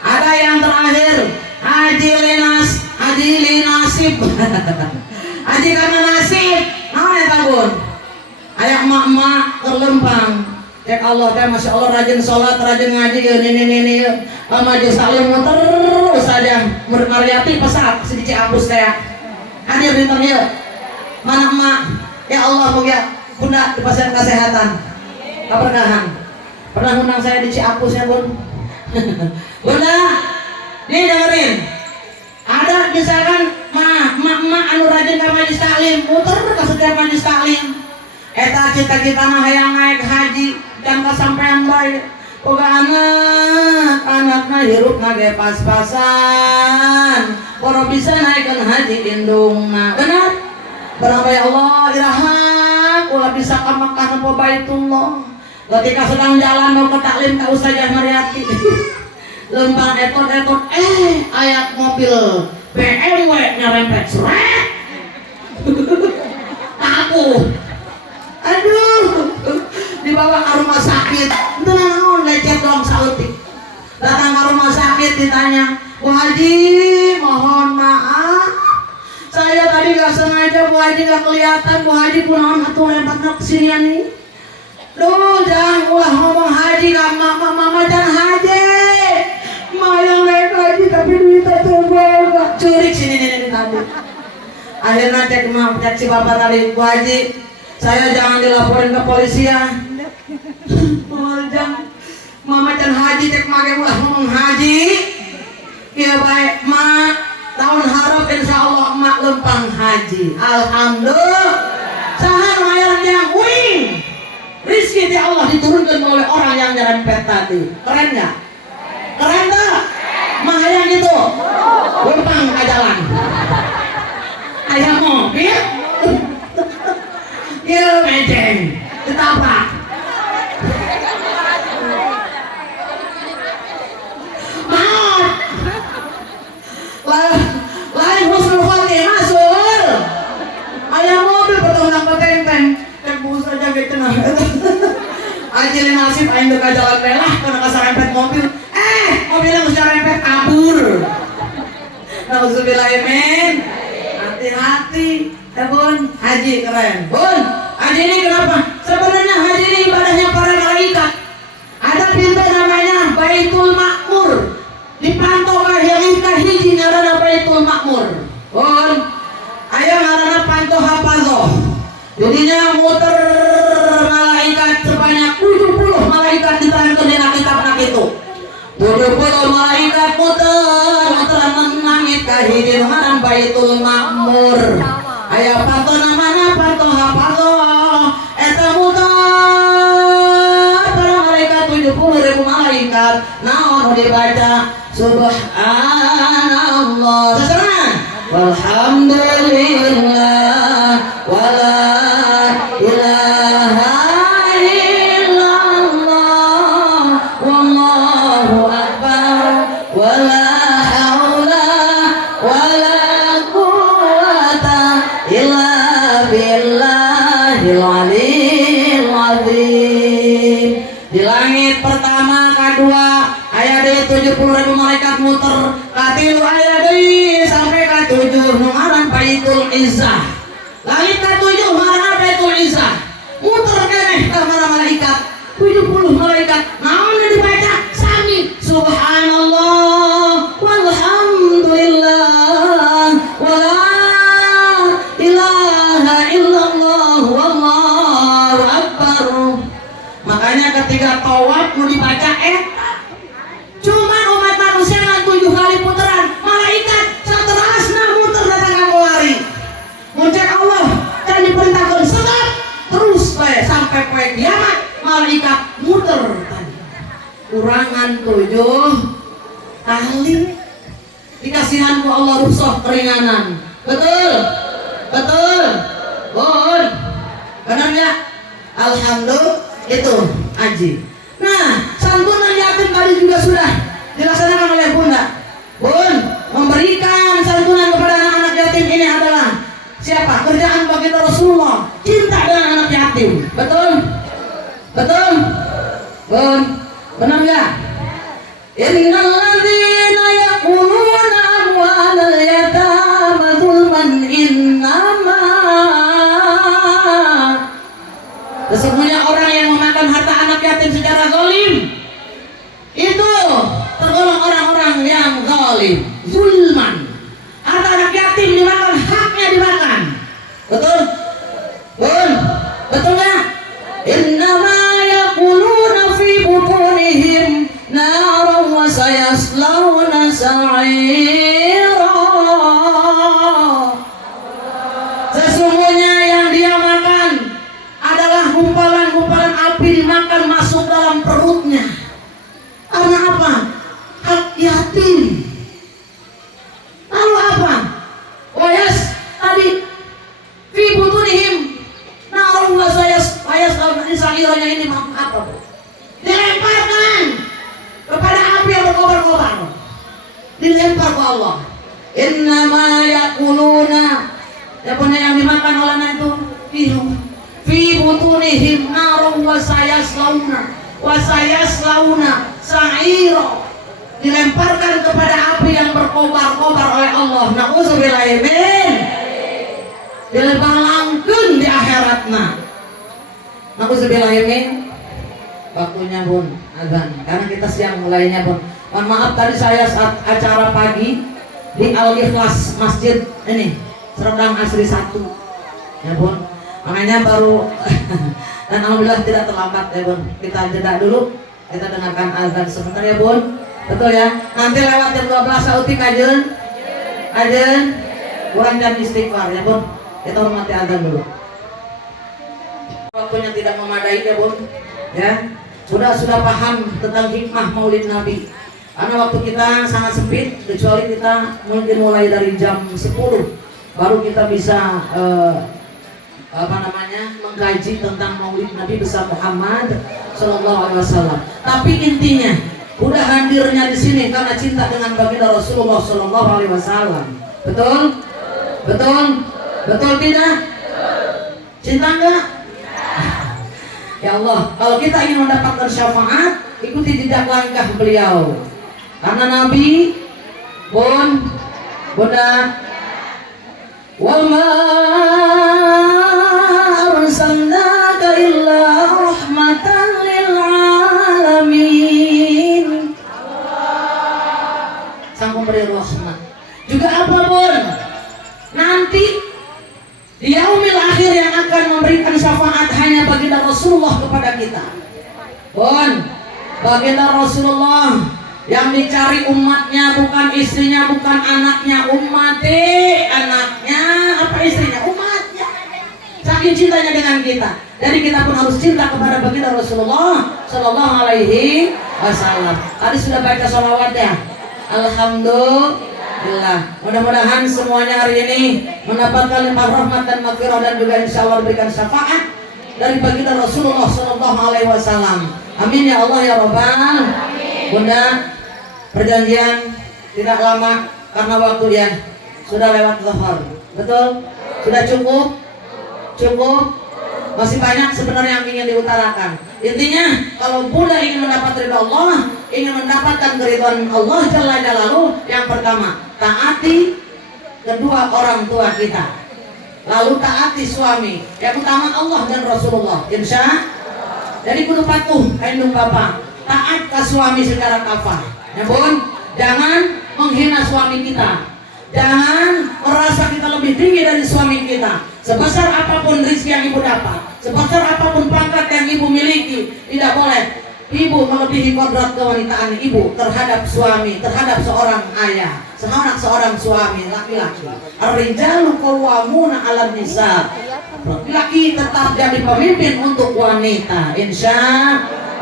ada yang terakhir, haji linasib. Haji karena nasib. Nah, ya tabun. Ayak emak-emak terlempang. Cek Allah teh masya Allah rajin sholat, rajin ngaji, ini maju salim terus saja. Mariati pesat sedikit hapus teh. Hadir di tengah. Mana emak? Ya Allah moga bunda dipasang kesehatan, keberkahan. Pernah undang saya di Ciapus ya bun. Bunda, nih dengerin. Ada misalkan mak anu rajin ke majelis taklim, muter ke setiap majelis taklim. Eta cita-cita mah hayang naik haji dan kesampean bae. Boga anakna hirupna ge pas-pasan. Poro bisa naikkeun haji indungna. Benar? Berapa ya Allah iraham ulah bisa ka Makkah napa Baitullah. Ketika sedang jalan mau ke taklim ka Ustazah Mariati. Lempang etot-etot ayat mobil BMW nyerempet seret. Takut. Aduh, dibawa ke rumah sakit. Naon lecet dong sautik. Datang ke rumah sakit ditanya, Bu Haji, mohon maaf, saya tadi gak sengaja, Bu Haji gak kelihatan, Bu Haji pulang atau lempatnya kesini nih. Duh, jangan ulah ngomong haji, gak mama jangan haji. Ma yang naik haji tapi duitnya coba curik sini tadi. Akhirnya cek si bapak tadi, Bu Haji, saya jangan dilaporin ke polisi ya. Mama can haji cek make ulah ngomong haji. Ya baik mak, tahun harap insya Allah mak lempang haji. Alhamdulillah. Sahan mayang yang wing. Rizki di Allah diturunkan oleh orang yang nyerempet tadi. Keren nggak? Keren tak? Mahayang itu lempang ke jalan. Ayah mobil. Ya mejeng ditabrak. Lain husnul khotimah sul. Ayah mobil petang peteng cek bus aja gitu nah. Ajilin nasib aing teu ka jalan belah kana kasarempet mobil. Mobilnya mesti rempet kabur. Nauzubillah men. Hati-hati. Bun, haji keren. Bun, haji ini kenapa? Sebenarnya haji ini ibadahnya para malaikat. Ada pintu namanya Baitul Makmur. Dipantau hiji ngaranna Baitul Makmur. Bun, aya ngaranna pantau hafazoh. Jadinya muter malaikat sebanyak 70 malaikat diterangkan di kitab itu. 70 malaikat muter menangit ka hiji ngaran Baitul Makmur. Aya pantau namana pantau hafazoh. Eta muter para malaikat 70.000 malaikat. Naon dibaca subhanallah. Sesaran. Walhamdulillah wala ilaha illallah wallahu akbar wala haula wala quwata illa billahil aliyyil azim. Di langit pertama kedua aya deui 70.000 malaikat muter, katilu aya deui sampai ka 7 nu ngaran Baitul Izzah. Langit ka 7 ngaranna Baitul Izzah. Muter keneh ka para malaikat 70 malaikat. Naon dibaca? Sami subhanallah walhamdulillah wala ilaha illallah wallahu akbar. Makanya ketika tawaf mau dibaca cuman umat manusia dengan 7 kali putaran, malaikat saterasna muter datang ka kamari. Muncak Allah dan diperintahkan stop terus bae sampai poe kiamat malaikat muter tadi. Kurangan 7 kali dikasihan ku Allah rusuh keringanan. Betul? Betul? Bon. Benar ya? Alhamdulillah itu haji. Nah, santunan yatim tadi juga sudah dilaksanakan oleh Bunda. Bun, memberikan santunan kepada anak-anak yatim ini adalah siapa? Kerjaan bagi Rasulullah. Cinta dengan anak yatim. Betul? Betul? Bun, benar enggak? Innal ladzina yaquluna amwalal yatama zulman innama. Sesungguhnya orang yang memakan harta anak yatim secara zalim itu tergolong orang-orang yang zalim, zulman. Harta anak yatim dimakan, haknya dimakan. Betul? Bun, betul nggak? Innama yaquluna fi butunihim naran wa sayaslawna sa'ira. Sesungguhnya yang dia makan adalah gumpalan-gumpalan api dimakan masuk dalam perutnya. Karena apa? Hak yatim. Lalu apa? Wayas tadi fi butunihim narum wa sayas sa'iranya ini apa? Dilemparkan kepada api yang berkobar-kobar. Dilempar ke Allah. Innama yaquluna. Yang dimakan oleh itu fi butunihim narum wa sayaslawna. wasayaslauna sa'ira, dilemparkan kepada api yang berkobar-kobar oleh Allah. Nauzubillah min, dilempar langkeun di akhiratna. Nauzubillah min. Waktunya Bun azan karena kita siang mulainya Bun. Mohon maaf tadi saya saat acara pagi di Al-Ikhlas Masjid ini Serdang Asri 1 ya Bun, makanya baru dan alhamdulillah tidak terlambat ya Bun. Kita jeda dulu, kita dengarkan azan sebentar ya Bun. Betul ya, nanti lewat jam 12 sautik ajen kurang jam istighfar ya Bun. Kita hormati azan dulu. Waktunya tidak memadai ya Bun ya. Sudah paham tentang hikmah Maulid Nabi. Karena waktu kita sangat sempit, kecuali kita mungkin mulai dari jam 10 baru kita bisa mengkaji tentang Maulid Nabi besar Muhammad Sallallahu Alaihi Wasallam. Tapi intinya, udah hadirnya di sini karena cinta dengan baginda Rasulullah Sallallahu Alaihi Wasallam. Betul? Betul tidak? Cinta enggak? Ya Allah, kalau kita ingin mendapatkan syafaat, ikuti jejak langkah beliau. Karena Nabi Bunda wa ma arsalnaka illa rahmatan lil alamin. Sang pemberi rahmat. Juga apa Bun? Nanti di yaumil akhir yang akan memberikan syafaat hanya baginda Rasulullah kepada kita. Bun, baginda Rasulullah yang dicari umatnya bukan istrinya, bukan anaknya, anaknya apa istrinya, umatnya. Saking cintanya dengan kita. Jadi kita pun harus cinta kepada baginda Rasulullah Sallallahu Alaihi Wasallam. Tadi sudah baca sholawat ya. Alhamdulillah. Mudah-mudahan semuanya hari ini mendapatkan limpah rahmat dan maghfirah dan juga insya Allah diberikan syafaat dari baginda Rasulullah Sallallahu Alaihi Wasallam. Amin ya Allah ya Rabbal. Bunda, perjanjian tidak lama karena waktu ya sudah lewat zuhur. Betul? Sudah cukup? Masih banyak sebenarnya yang ingin diutarakan. Intinya kalau Bunda ingin mendapat ridha Allah, ingin mendapatkan keridhaan Allah Jalla Jalaluhu, yang pertama taati kedua orang tua kita, lalu taati suami, yang utama Allah dan Rasulullah. Insya jadi kudu patuh kandung bapak, taat ke suami secara kafah ya Bun. Jangan menghina suami kita, jangan merasa kita lebih tinggi dari suami kita. Sebesar apapun rezeki yang ibu dapat, sebesar apapun pangkat yang ibu miliki, tidak boleh ibu melebihi kodrat kewanitaan ibu terhadap suami, terhadap seorang ayah, seorang suami laki-laki. Ar-rijalu qawwamuna 'alan nisa. Laki tetap jadi pemimpin untuk wanita. Insya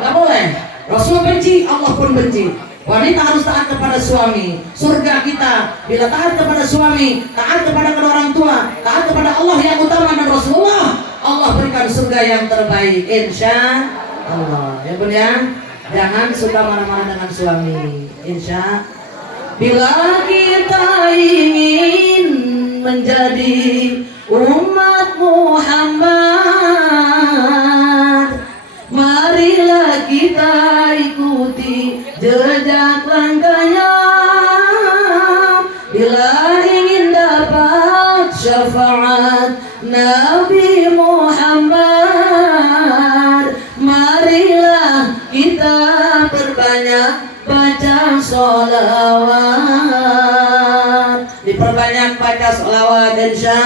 nggak boleh. Rasul benci, Allah pun benci. Wanita harus taat kepada suami. Surga kita bila taat kepada suami, taat kepada kedua orang tua, taat kepada Allah yang utama dan Rasulullah, Allah berikan surga yang terbaik. Insya Allah ya Bun ya. Jangan suka marah-marah dengan suami. Insya bila kita ingin menjadi umat Muhammad, marilah kita ikuti jejak langkahnya. Bila ingin dapat syafaat Nabi Muhammad, marilah kita perbanyak baca sholawat. Diperbanyak baca sholawat insya.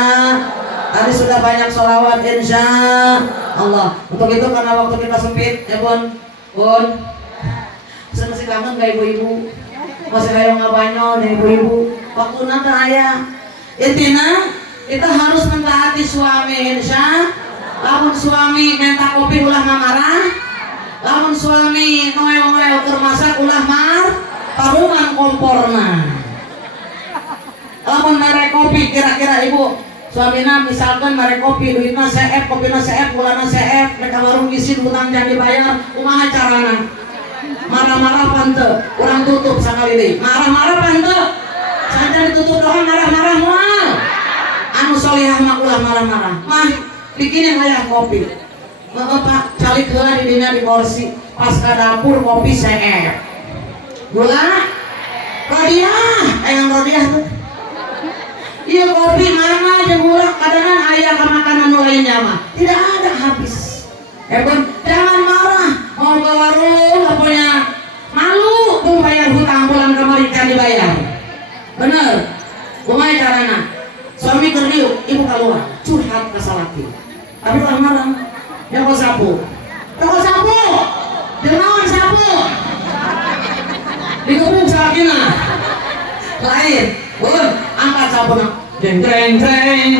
Tadi sudah banyak sholawat insya Allah. Untuk itu karena waktu kita sempit ya Bun, saya masih kangen gak ibu-ibu, masih kayak ngabanyol nih ibu-ibu. Waktu nanti ayah intinya kita harus mentaati suami insya. Lamun suami minta kopi ulah marah, lamun suami noel-noel kermasak ulah parungan komporna. Lamun merek kopi kira-kira ibu suamina misalkan merek kopi duitna CF, kopina CF, gulana CF, mereka warung isin hutang jangan dibayar, kumaha carana? Marah-marah pante, kurang tutup sakali. Marah-marah pante, saja ditutup doang marah-marah mual. Anu solihah mah ulah marah-marah. Mah bikinin ayah kopi. Pak balik heula di dina di kursi pas ka dapur kopi CF gula rodiah rodiah tuh iya kopi mana jeung gula kadangan aya ka makanan lainnya mah tidak ada habis jangan marah mau ke warung gak punya malu tuh bayar hutang pulang kemari kan dibayar bener kumaha carana suami kerdiuk ibu keluar curhat ke salaki tapi orang marah nyokot sapu jangan sapu dikepung salakina lain bun angkat sapu na jeng jeng jeng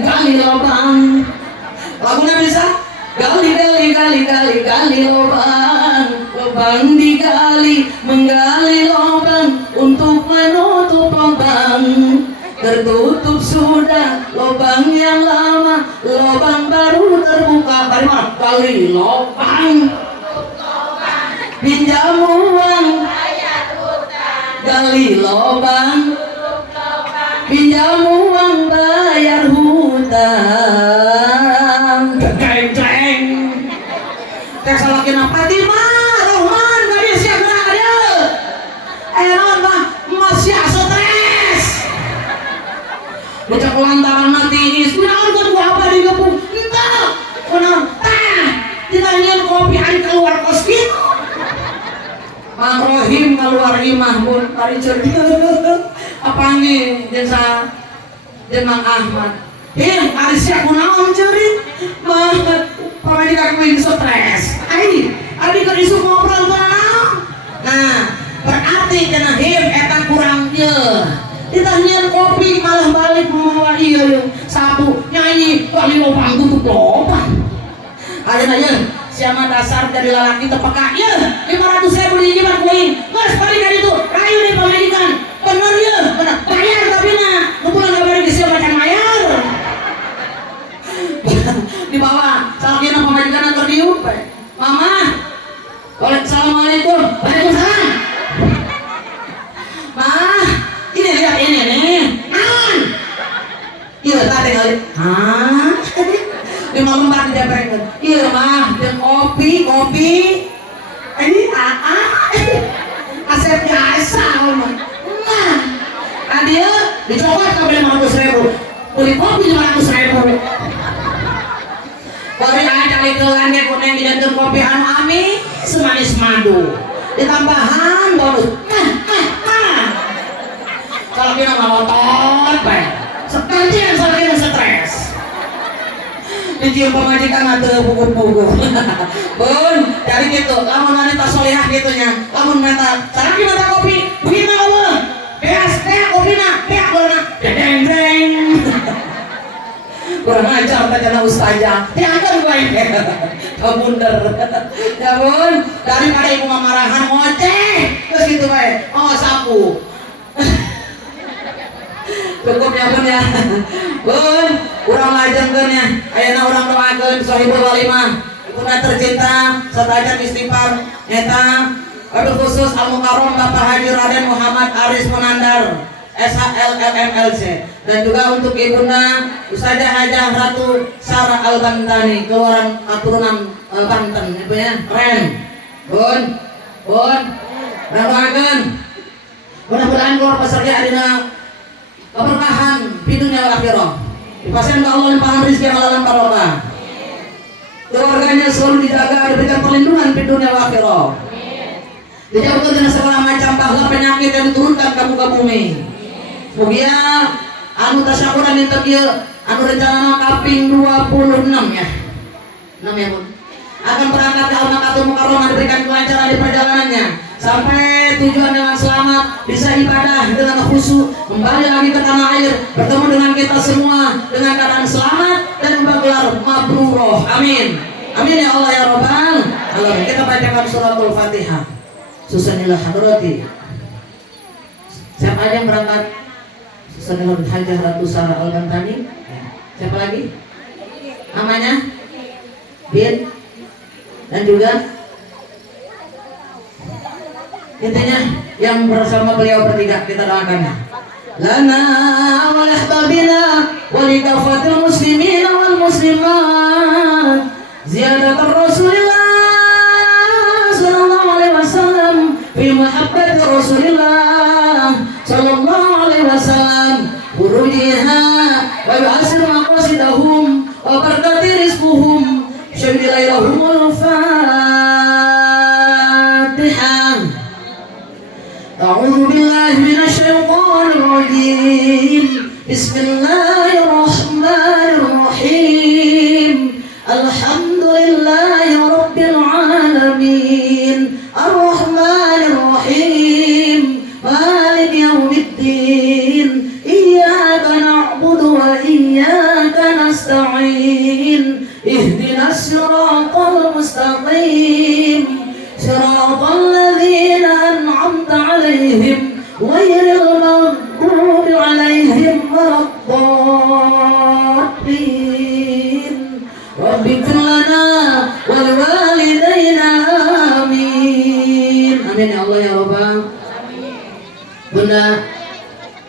gali lobang lagunya bisa gali lobang digali menggali lobang untuk menutup lobang tertutup sudah lobang yang lama lobang baru terbuka gali lobang pinjam uang gali lobang pinjam uang bayar hutang ceng teh salakina Fatimah Rohman gadi siap gerak dia non mah masih stres bocah lantaran mati kunaon kan gua apa digepung entah kunaon ditanyain kopi hari keluar kos gitu Mang Rohim keluar imah pun tari cerita apa nih desa Mang Ahmad hari siap kunaon cerit mah pamajikan kuing stres adi keur isu ngobrol kunaon nah berarti cenah eta kurang ieu ditanyain kopi malah balik bawa ieu sapu nyanyi kali lobang tutup lobang ayeuna siapa dasar dari lalaki tepeka ya 500.000 di jimat kuing mas balik dari itu rayu nih pemajikan bener ya bener bayar tapi nah pulang gak balik siapa macam bayar di bawah salakina pemajikan terdiup mama assalamualaikum waalaikumsalam mah ini lihat ini nih iya tadi kali di malam tadi dia pengen iya mah dan kopi ini asep biasa nah dia dicopot ke 500.000 beli kopi 500.000 baru cari ke langit kuning dijantung kopi anu ami semanis madu ditambahan bonus kalau kita ngotot sekalian kalau kita stres dicium pemajikan atau buku-buku bun dari gitu lamun wanita solehah gitunya lamun mata saraki mata kopi begini Allah beas kopi na boleh deng kurang ajar tanya ustazah diangkat gue kabunder ya bun daripada ibu marahan ngoceh terus gitu baik sapu cukup ya bun ya bun urang lajengkeun ya ayeuna urang doakeun sahibul walimah ibuna tercinta sadajan istighfar nyata wabil khusus Al Mukarram Bapak Haji Raden Muhammad Aris Munandar SHLMLC dan juga untuk ibuna Ustazah Hajah Ratu Sarah Al-Bantani keluaran keturunan Banten ibu ya keren bun doakeun mudah-mudahan keluar peserta adina keberkahan di dunia wal akhirah dipasang ke Allah limpahan rezeki yang halalan barokah keluarganya selalu dijaga diberikan perlindungan di dunia wal akhirah dijauhkan dari segala macam bahaya penyakit yang diturunkan ke muka bumi mugia anu tasyakuran yang terbiar anu rencana kaping 26 ya 6 ya bun akan berangkat ke Al-Makatul Mukarramah diberikan kelancaran di perjalanannya sampai tujuan dengan selamat bisa ibadah dengan khusyuk kembali lagi ke tanah air bertemu dengan kita semua dengan keadaan selamat dan bergelar mabruroh amin ya Allah ya Rabbal alamin kita bacakan suratul Fatihah susanillah hadrati siapa aja yang berangkat susanillah Hajah Ratu Sarah Al-Bantani siapa lagi namanya Bin dan juga intinya yang bersama beliau bertiga kita doakannya lana wa lahbabina wa likafatil muslimina wal muslimat Ziyadatul Rasulillah sallallahu alaihi wasallam fi mahabbati Rasulillah sallallahu alaihi wasallam burujiha wa yu'asir maqasidahum wa barakati rizquhum syamdilailahumul Fatihah. A'udzu billahi minasyaitonir rajim. Bismillahirrahmanirrahim. Alhamdulillahi rabbil alamin. Ar-Rahmanir Rahim. Maliki yaumiddin. Iyyaka na'budu wa iyyaka nasta'in. Ihdinas siratal mustaqim. Siratal ladzina an'amta 'alaihim ghairil maghdubi 'alaihim waladdallin. Rabbighfir lana wa liwalidayna amin. Amin ya Allah ya Rabbal. Bunda,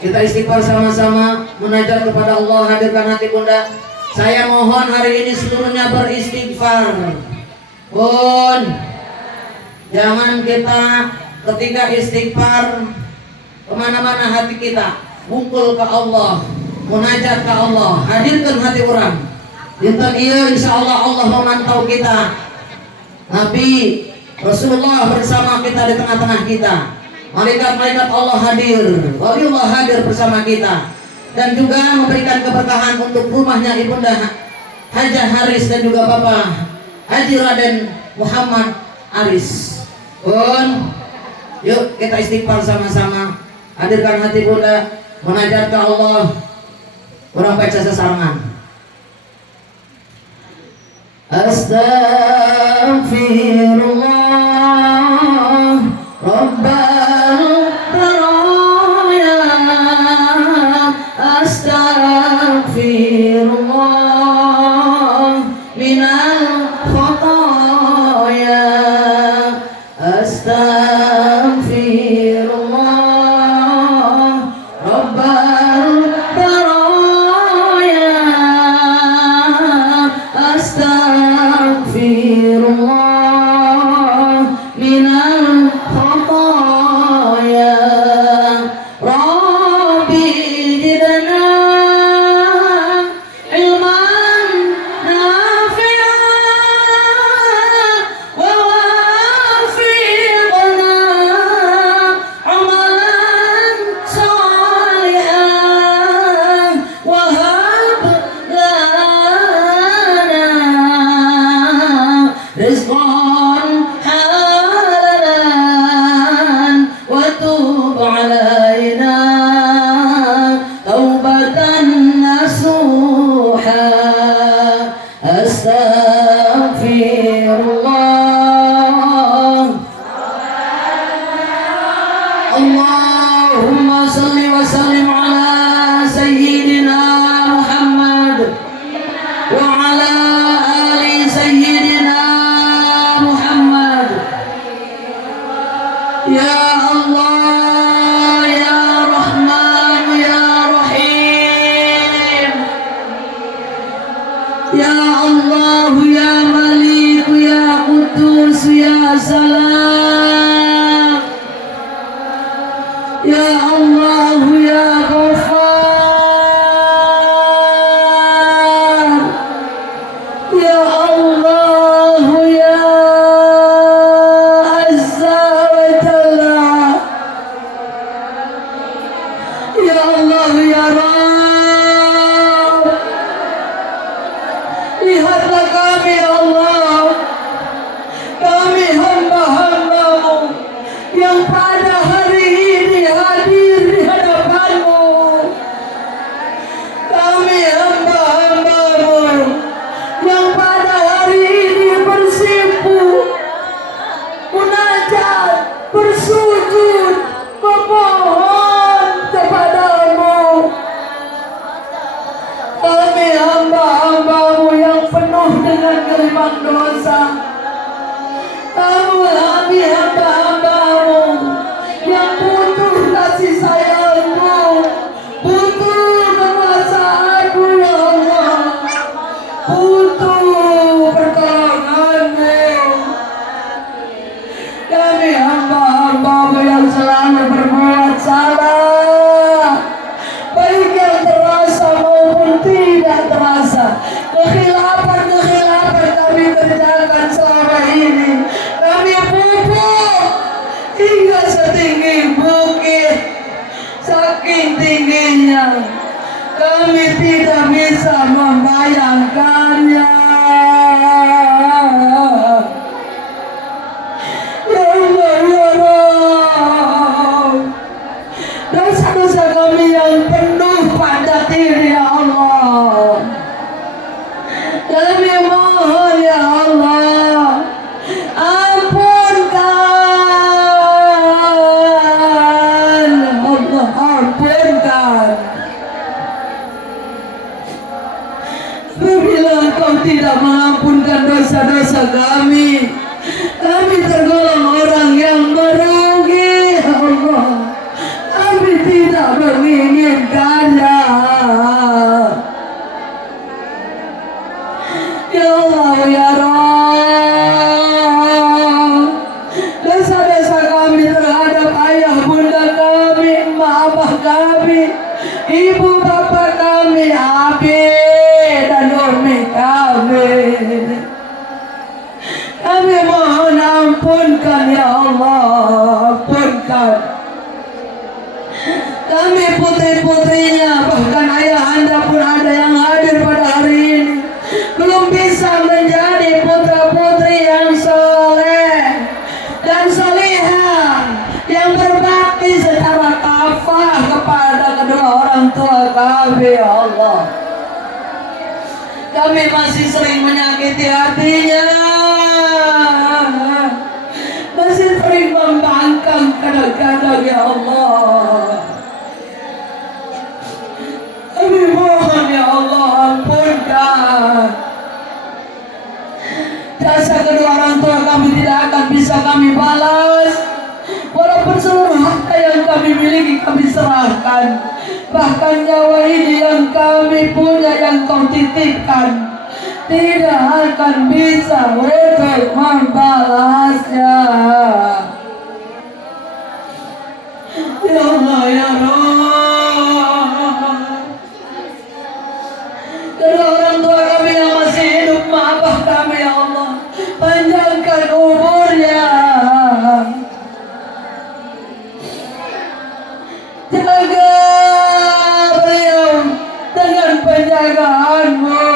kita istighfar sama-sama, munajat kepada Allah, hadirkan hati Bunda. Saya mohon hari ini seluruhnya beristighfar. Bun, jangan kita ketika istighfar kemana-mana hati kita ngumpul ke Allah, munajat ke Allah, hadirkan hati orang. Dinten iya insya Allah Allah memantau kita. Nabi Rasulullah bersama kita di tengah-tengah kita. Malaikat-malaikat Allah hadir, waliullah hadir bersama kita. Dan juga memberikan keberkahan untuk rumahnya Ibunda Hajah Haris dan juga Bapak Haji Raden Muhammad Aris. Pun, yuk kita istighfar sama-sama. Hadirkan hati Bunda, munajat ke Allah. Orang baca sesarangan. Astaghfirullah Rabbal baraya. Astaghfirullah minal khataya. Astaghfirullah Rabbal baraya. Astaghfirullah minal khataya. Rabbi zidna ilman nafi'an wa wafiqna amalan salihan wa hab lana rizqan halalan wa tub alaina taubatan nasuha. Astaghfirullah. Allahumma salli wa sallim ala sayyidina Muhammad wa ala ali sayyidina Muhammad. Ya Allah, ya Rahman, ya Rahim. Ya Allah, ya Malik, ya Qudus, ya Salam. Ya Allah, ya Ghaffar. Ya Allah, ya Azza wa Jalla. Ya Allah, ya Rabb. Lihatlah kami ya Allah. Kami hamba-hambamu yang pada hari ini hadir di hadapanmu. Kami hamba-hambamu yang pada hari ini bersimpu, munajat, bersujud, memohon kepadamu. Kami hamba-hambamu yang penuh dengan geriman dosa. Kami hamba-hambamu yang butuh kasih sayangmu, butuh kekuasaanmu ya Allah, butuh pertolongan setinggi bukit, saking tingginya kami tidak bisa membayangkannya. Ya Allah, ya Rabb, dosa-dosa kami yang penuh pada diri ya Allah, kami mohon ya Allah, ampunkan, Allah ampunkan. Apabila Engkau tidak mengampunkan dosa-dosa kami, kami tergolong orang yang merugi ya Allah. Kami tidak menginginkannya. Ya Allah, ya Rabb, dosa-dosa kami terhadap ayah bunda kami, emak abah kami, ibu bapak kami, abi dan umi kami, kami mohon ampunkan ya Allah, ampunkan. Kami putri-putrinya, bahkan ayah anda pun ada yang hadir pada hari ini, belum bisa menjadi putra-putri yang soleh dan solihah, yang berbakti secara kafah kepada kedua orang tua kami ya Allah. Kami masih sering menyakiti hatinya, masih sering membangkang kadang-kadang ya Allah. Kami mohon ya Allah, ampunkan. Jasa kedua orang tua kami tidak akan bisa kami balas, walaupun seluruh harta yang kami miliki kami serahkan, bahkan nyawa ini yang kami punya yang Kau titipkan tidak akan bisa untuk membalasnya. Ya Allah, ya Rabb, kedua orang tua kami yang masih hidup, maafkan kami ya Allah, panjangkan umurnya, jaga beliau dengan penjagaan-Mu.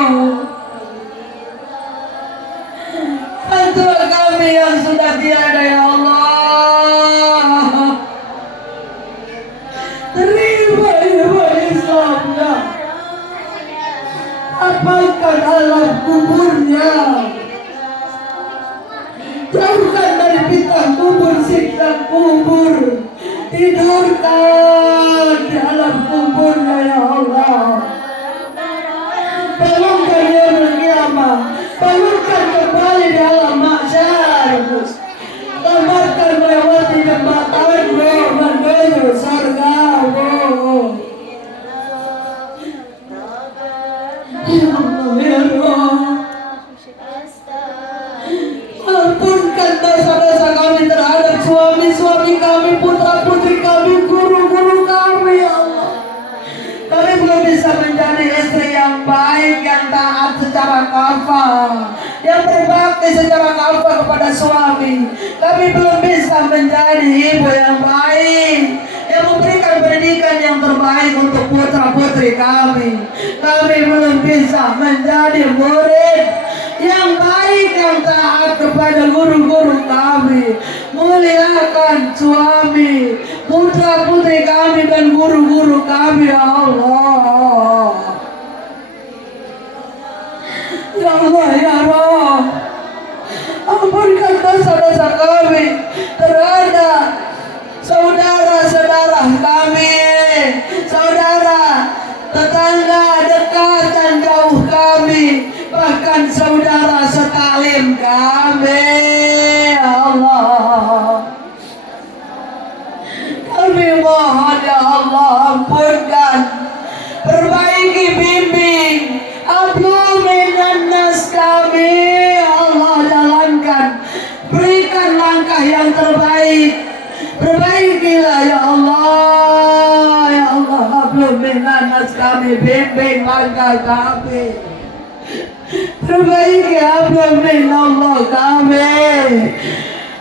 Bantu kami yang sudah tiada ya Allah, terima iman Islamnya, apakah alam kuburnya, jauhkan dari fitnah kubur, siksa kubur, tidurkan di alam kuburnya ya Allah, bangunkan yaumul qiyamah, bangunkan kembali di alam mahsyar, selamatkan melewati jembatan-Mu menuju surga-Mu. Ya Allah, ya Rabb, ampunkan dosa-dosa kami terhadap suami-suami kami, putra-putri kami, guru-guru kami ya Allah. Kami belum bisa menjadi istri yang baik, yang taat secara kafah, yang berbakti secara kafah kepada suami. Kami belum bisa menjadi ibu yang baik, yang memberikan pendidikan yang terbaik untuk putra-putri kami. Kami belum bisa menjadi murid yang baik, yang taat kepada guru-guru kami. Muliakan suami, putra-putri kami dan guru-guru kami ya Allah. Ya Allah, ya Rabb, ampunkan dosa-dosa kami terhadap saudara-saudara kami, saudara, tetangga dekat dan jauh kami, bahkan saudara setalim kami ya Allah. Kami mohon ya Allah, ampunkan, perbaiki, bimbing, ablu minan nas kami ya Allah, jalankan, berikan langkah yang terbaik, perbaikilah ya Allah, ya Allah, ablu minan nas kami, bimbing langkah kami, perbaiki ablu min Allah kami,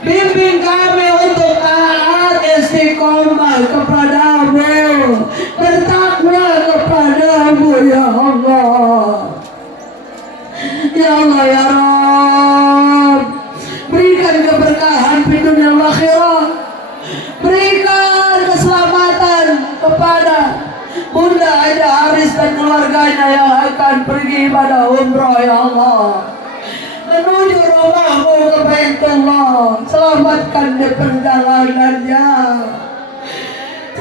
Bimbing kami untuk taat istiqomah kepadamu, bertakwa kepadamu ya Allah. Ya Allah ya Rabb, berikan keberkahan di dunia akhirat, berikan keselamatan kepada Bunda Aida Haris dan keluarganya yang akan pergi pada umrah ya Allah, menuju rumahmu ke Baitullah. Selamatkan di perjalanannya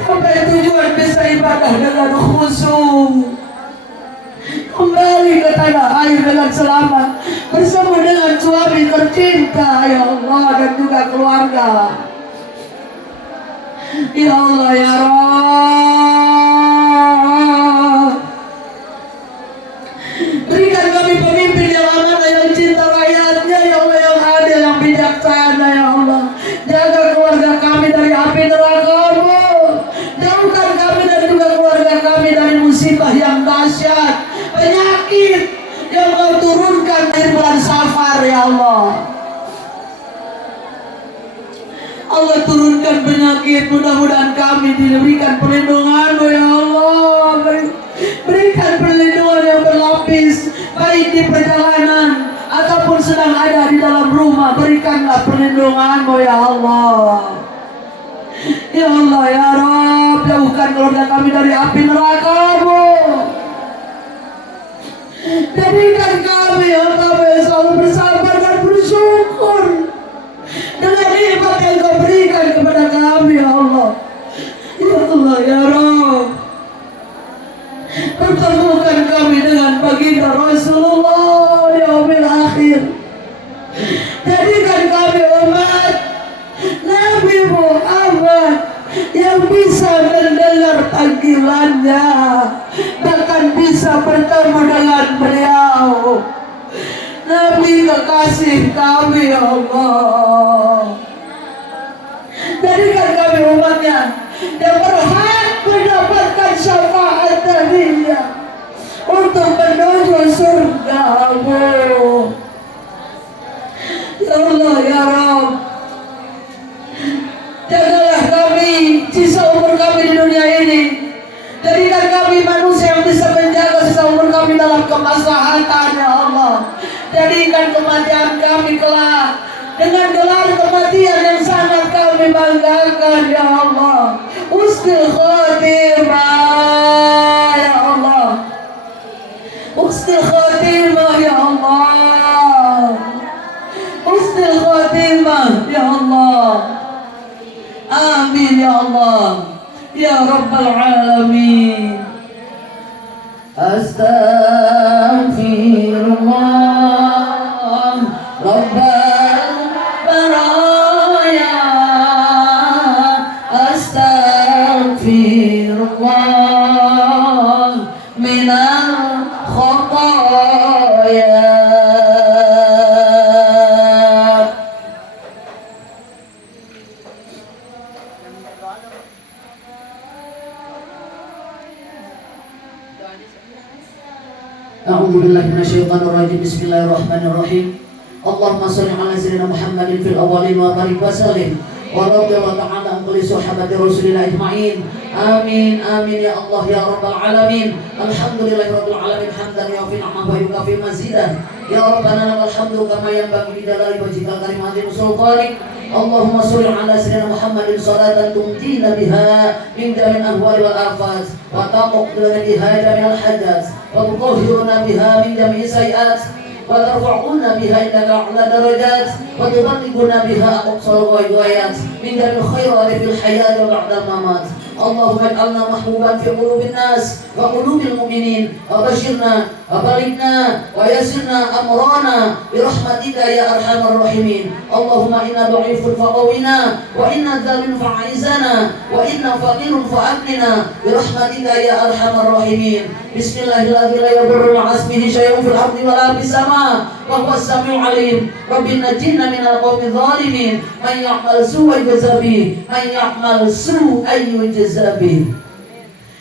sampai tujuan bisa ibadah dengan khusyuk, kembali ke tanah air dengan selamat bersama dengan suami tercinta ya Allah dan juga keluarga. Ya Allah ya Rabb, berikan kami pemimpin yang amanah, yang cinta rakyatnya ya Allah, yang adil, yang bijaksana ya Allah. Jaga keluarga kami dari api neraka-Mu, jauhkan kami dan juga keluarga kami dari musibah yang dahsyat, penyakit yang Kau turunkan dari bulan Safar ya Allah. Allah turunkan penyakit, mudah-mudahan kami diberikan perlindungan-Mu ya Allah. Berikan perlindungan yang berlapis, baik di perjalanan ataupun sedang ada di dalam rumah. Berikanlah perlindungan-Mu ya Allah. Ya Allah ya Rabb, jauhkan keluarga kami dari api neraka-Mu. Jadikan kami ya Allah selalu bersabar dan bersyukur dengan nikmat yang Kau berikan kepada kami ya Allah. Ya Allah ya Rabb, pertemukan kami dengan baginda Rasulullah di yaumil akhir. Jadikan kami umat Nabi Muhammad yang bisa mendengar panggilannya, bahkan bisa bertemu dengan beliau, Nabi kekasih kami ya Allah. Jadikan kami umatnya yang berhak mendapatkan syafaat darinya untuk menuju surga-Mu. Ya Allah ya Rabb, jagalah kami sisa umur kami di dunia ini. Jadikan kami manusia yang bisa menjaga sisa umur kami dalam kemaslahatan ya Allah. Jadikan kematian kami kelak dengan gelar kematian yang sangat kami banggakan ya Allah. Husnul khatimah ya Allah, husnul khatimah ya Allah, husnul khatimah ya Allah. Amin ya Allah ya Rabbal Alamin. Astaghfirullah Rabbal Baraya, astaghfirullah minal khataya. A'udzubillahi minasyaitonir rajim. Bismillahirrahmanirrahim. Allahumma shalli ala sayyidina Muhammadin fil awwalin wa barik wa sallim wa radhiyallahu ta'ala an kulli sahabati Rasulillah ajma'in. Amin amin ya Allah ya Rabbal alamin. Alhamdulillahi rabbil alamin hamdan yafi ni'mah wa yukafi mazidah. Ya Rabbana lakal hamdu kama yanbaghi li jalali wajhikal karim azim sultanik. Allahumma sholli ala sayyidina Muhammadin salatan tumtina biha min jami'il ahwali wal afat wa taqabbal biha jami'al hajat wa tutahhiruna biha min jami'i sayiat wa tarfa'una biha indaka a'la darajat wa tuballighuna biha aqsal ghayat min jami'il khairati fil hayat wa ba'dal mamat. Allahumma ij'alna mahbuban fi qulubin nas wa qulubil mu'minin wa bashirna wa balighna wa yassirna amrana bi rahmatika ya arhamar rahimin. Allahumma inna du'ifun faqawina wa inna dhalin fa'izana wa inna faqirun fa'agnina bi rahmatika ya arhamar rahimin. Bismillahirrahmanirrahim. La yadurru ma'asmihi syai'un fil ardi wa la fis sama' wa huwas sami'ul 'alim. Rabbina najjina minal qawmi dhalimin. Man ya'mal su'an yujza bihi, man ya'mal su'an yujza bihi.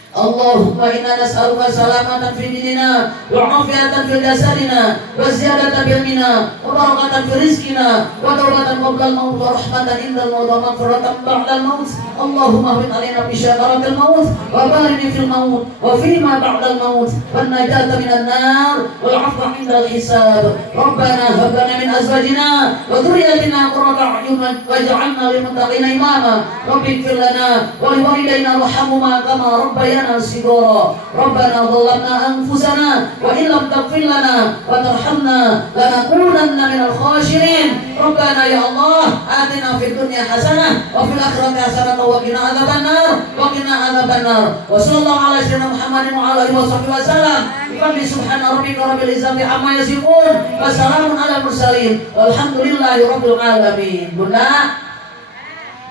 Allahumma inna nas'aluka salamatan fi dinina wa afiyatan fi jasadina wa ziyadatan bil mina wa barakatan fi rizqina wa tawbatan qabla al-maut wa rahmatan inda al-maut wa maghfiratan ba'da al-maut. Allahumma hawwin alaina bi syakaratil maut wa barik fil maut wa fi ma ba'da al-maut wan najata minan nar wal 'afwa inda al-hisab. Rabbana hab lana min azwajina wa dhurriyyatina qurrata a'yun waj'alna lil muttaqina imama. Rabbighfir lana wa li walidayna warhamhuma kama rabbayana صغارا ربنا ظلمنا أنفسنا وإن لم تغفر لنا وترحمنا لنكونن من الخاسرين. ربنا يا الله آتنا في الدنيا حسنة وفي الآخرة حسنة وقنا عذاب النار وصلى الله على سيدنا محمد وعلى آله وصحبه وسلم. بفضل سبحان ربك رب العزة عما يصفون وسلام على المرسلين walhamdulillahi rabbil alamin. Bunda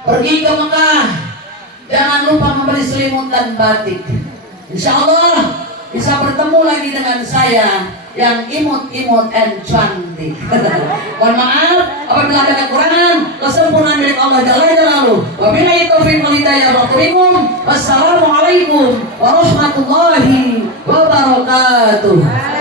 pergi ke Mekah, jangan lupa membeli selimut dan batik. Insya Allah bisa bertemu lagi dengan saya yang imut-imut and cantik. Mohon maaf apabila ada kekurangan, kesempurnaan milik Allah Jalla Jalaluhu. Wabillahi taufiq wal hidayah. Wassalamualaikum warahmatullahi wabarakatuh.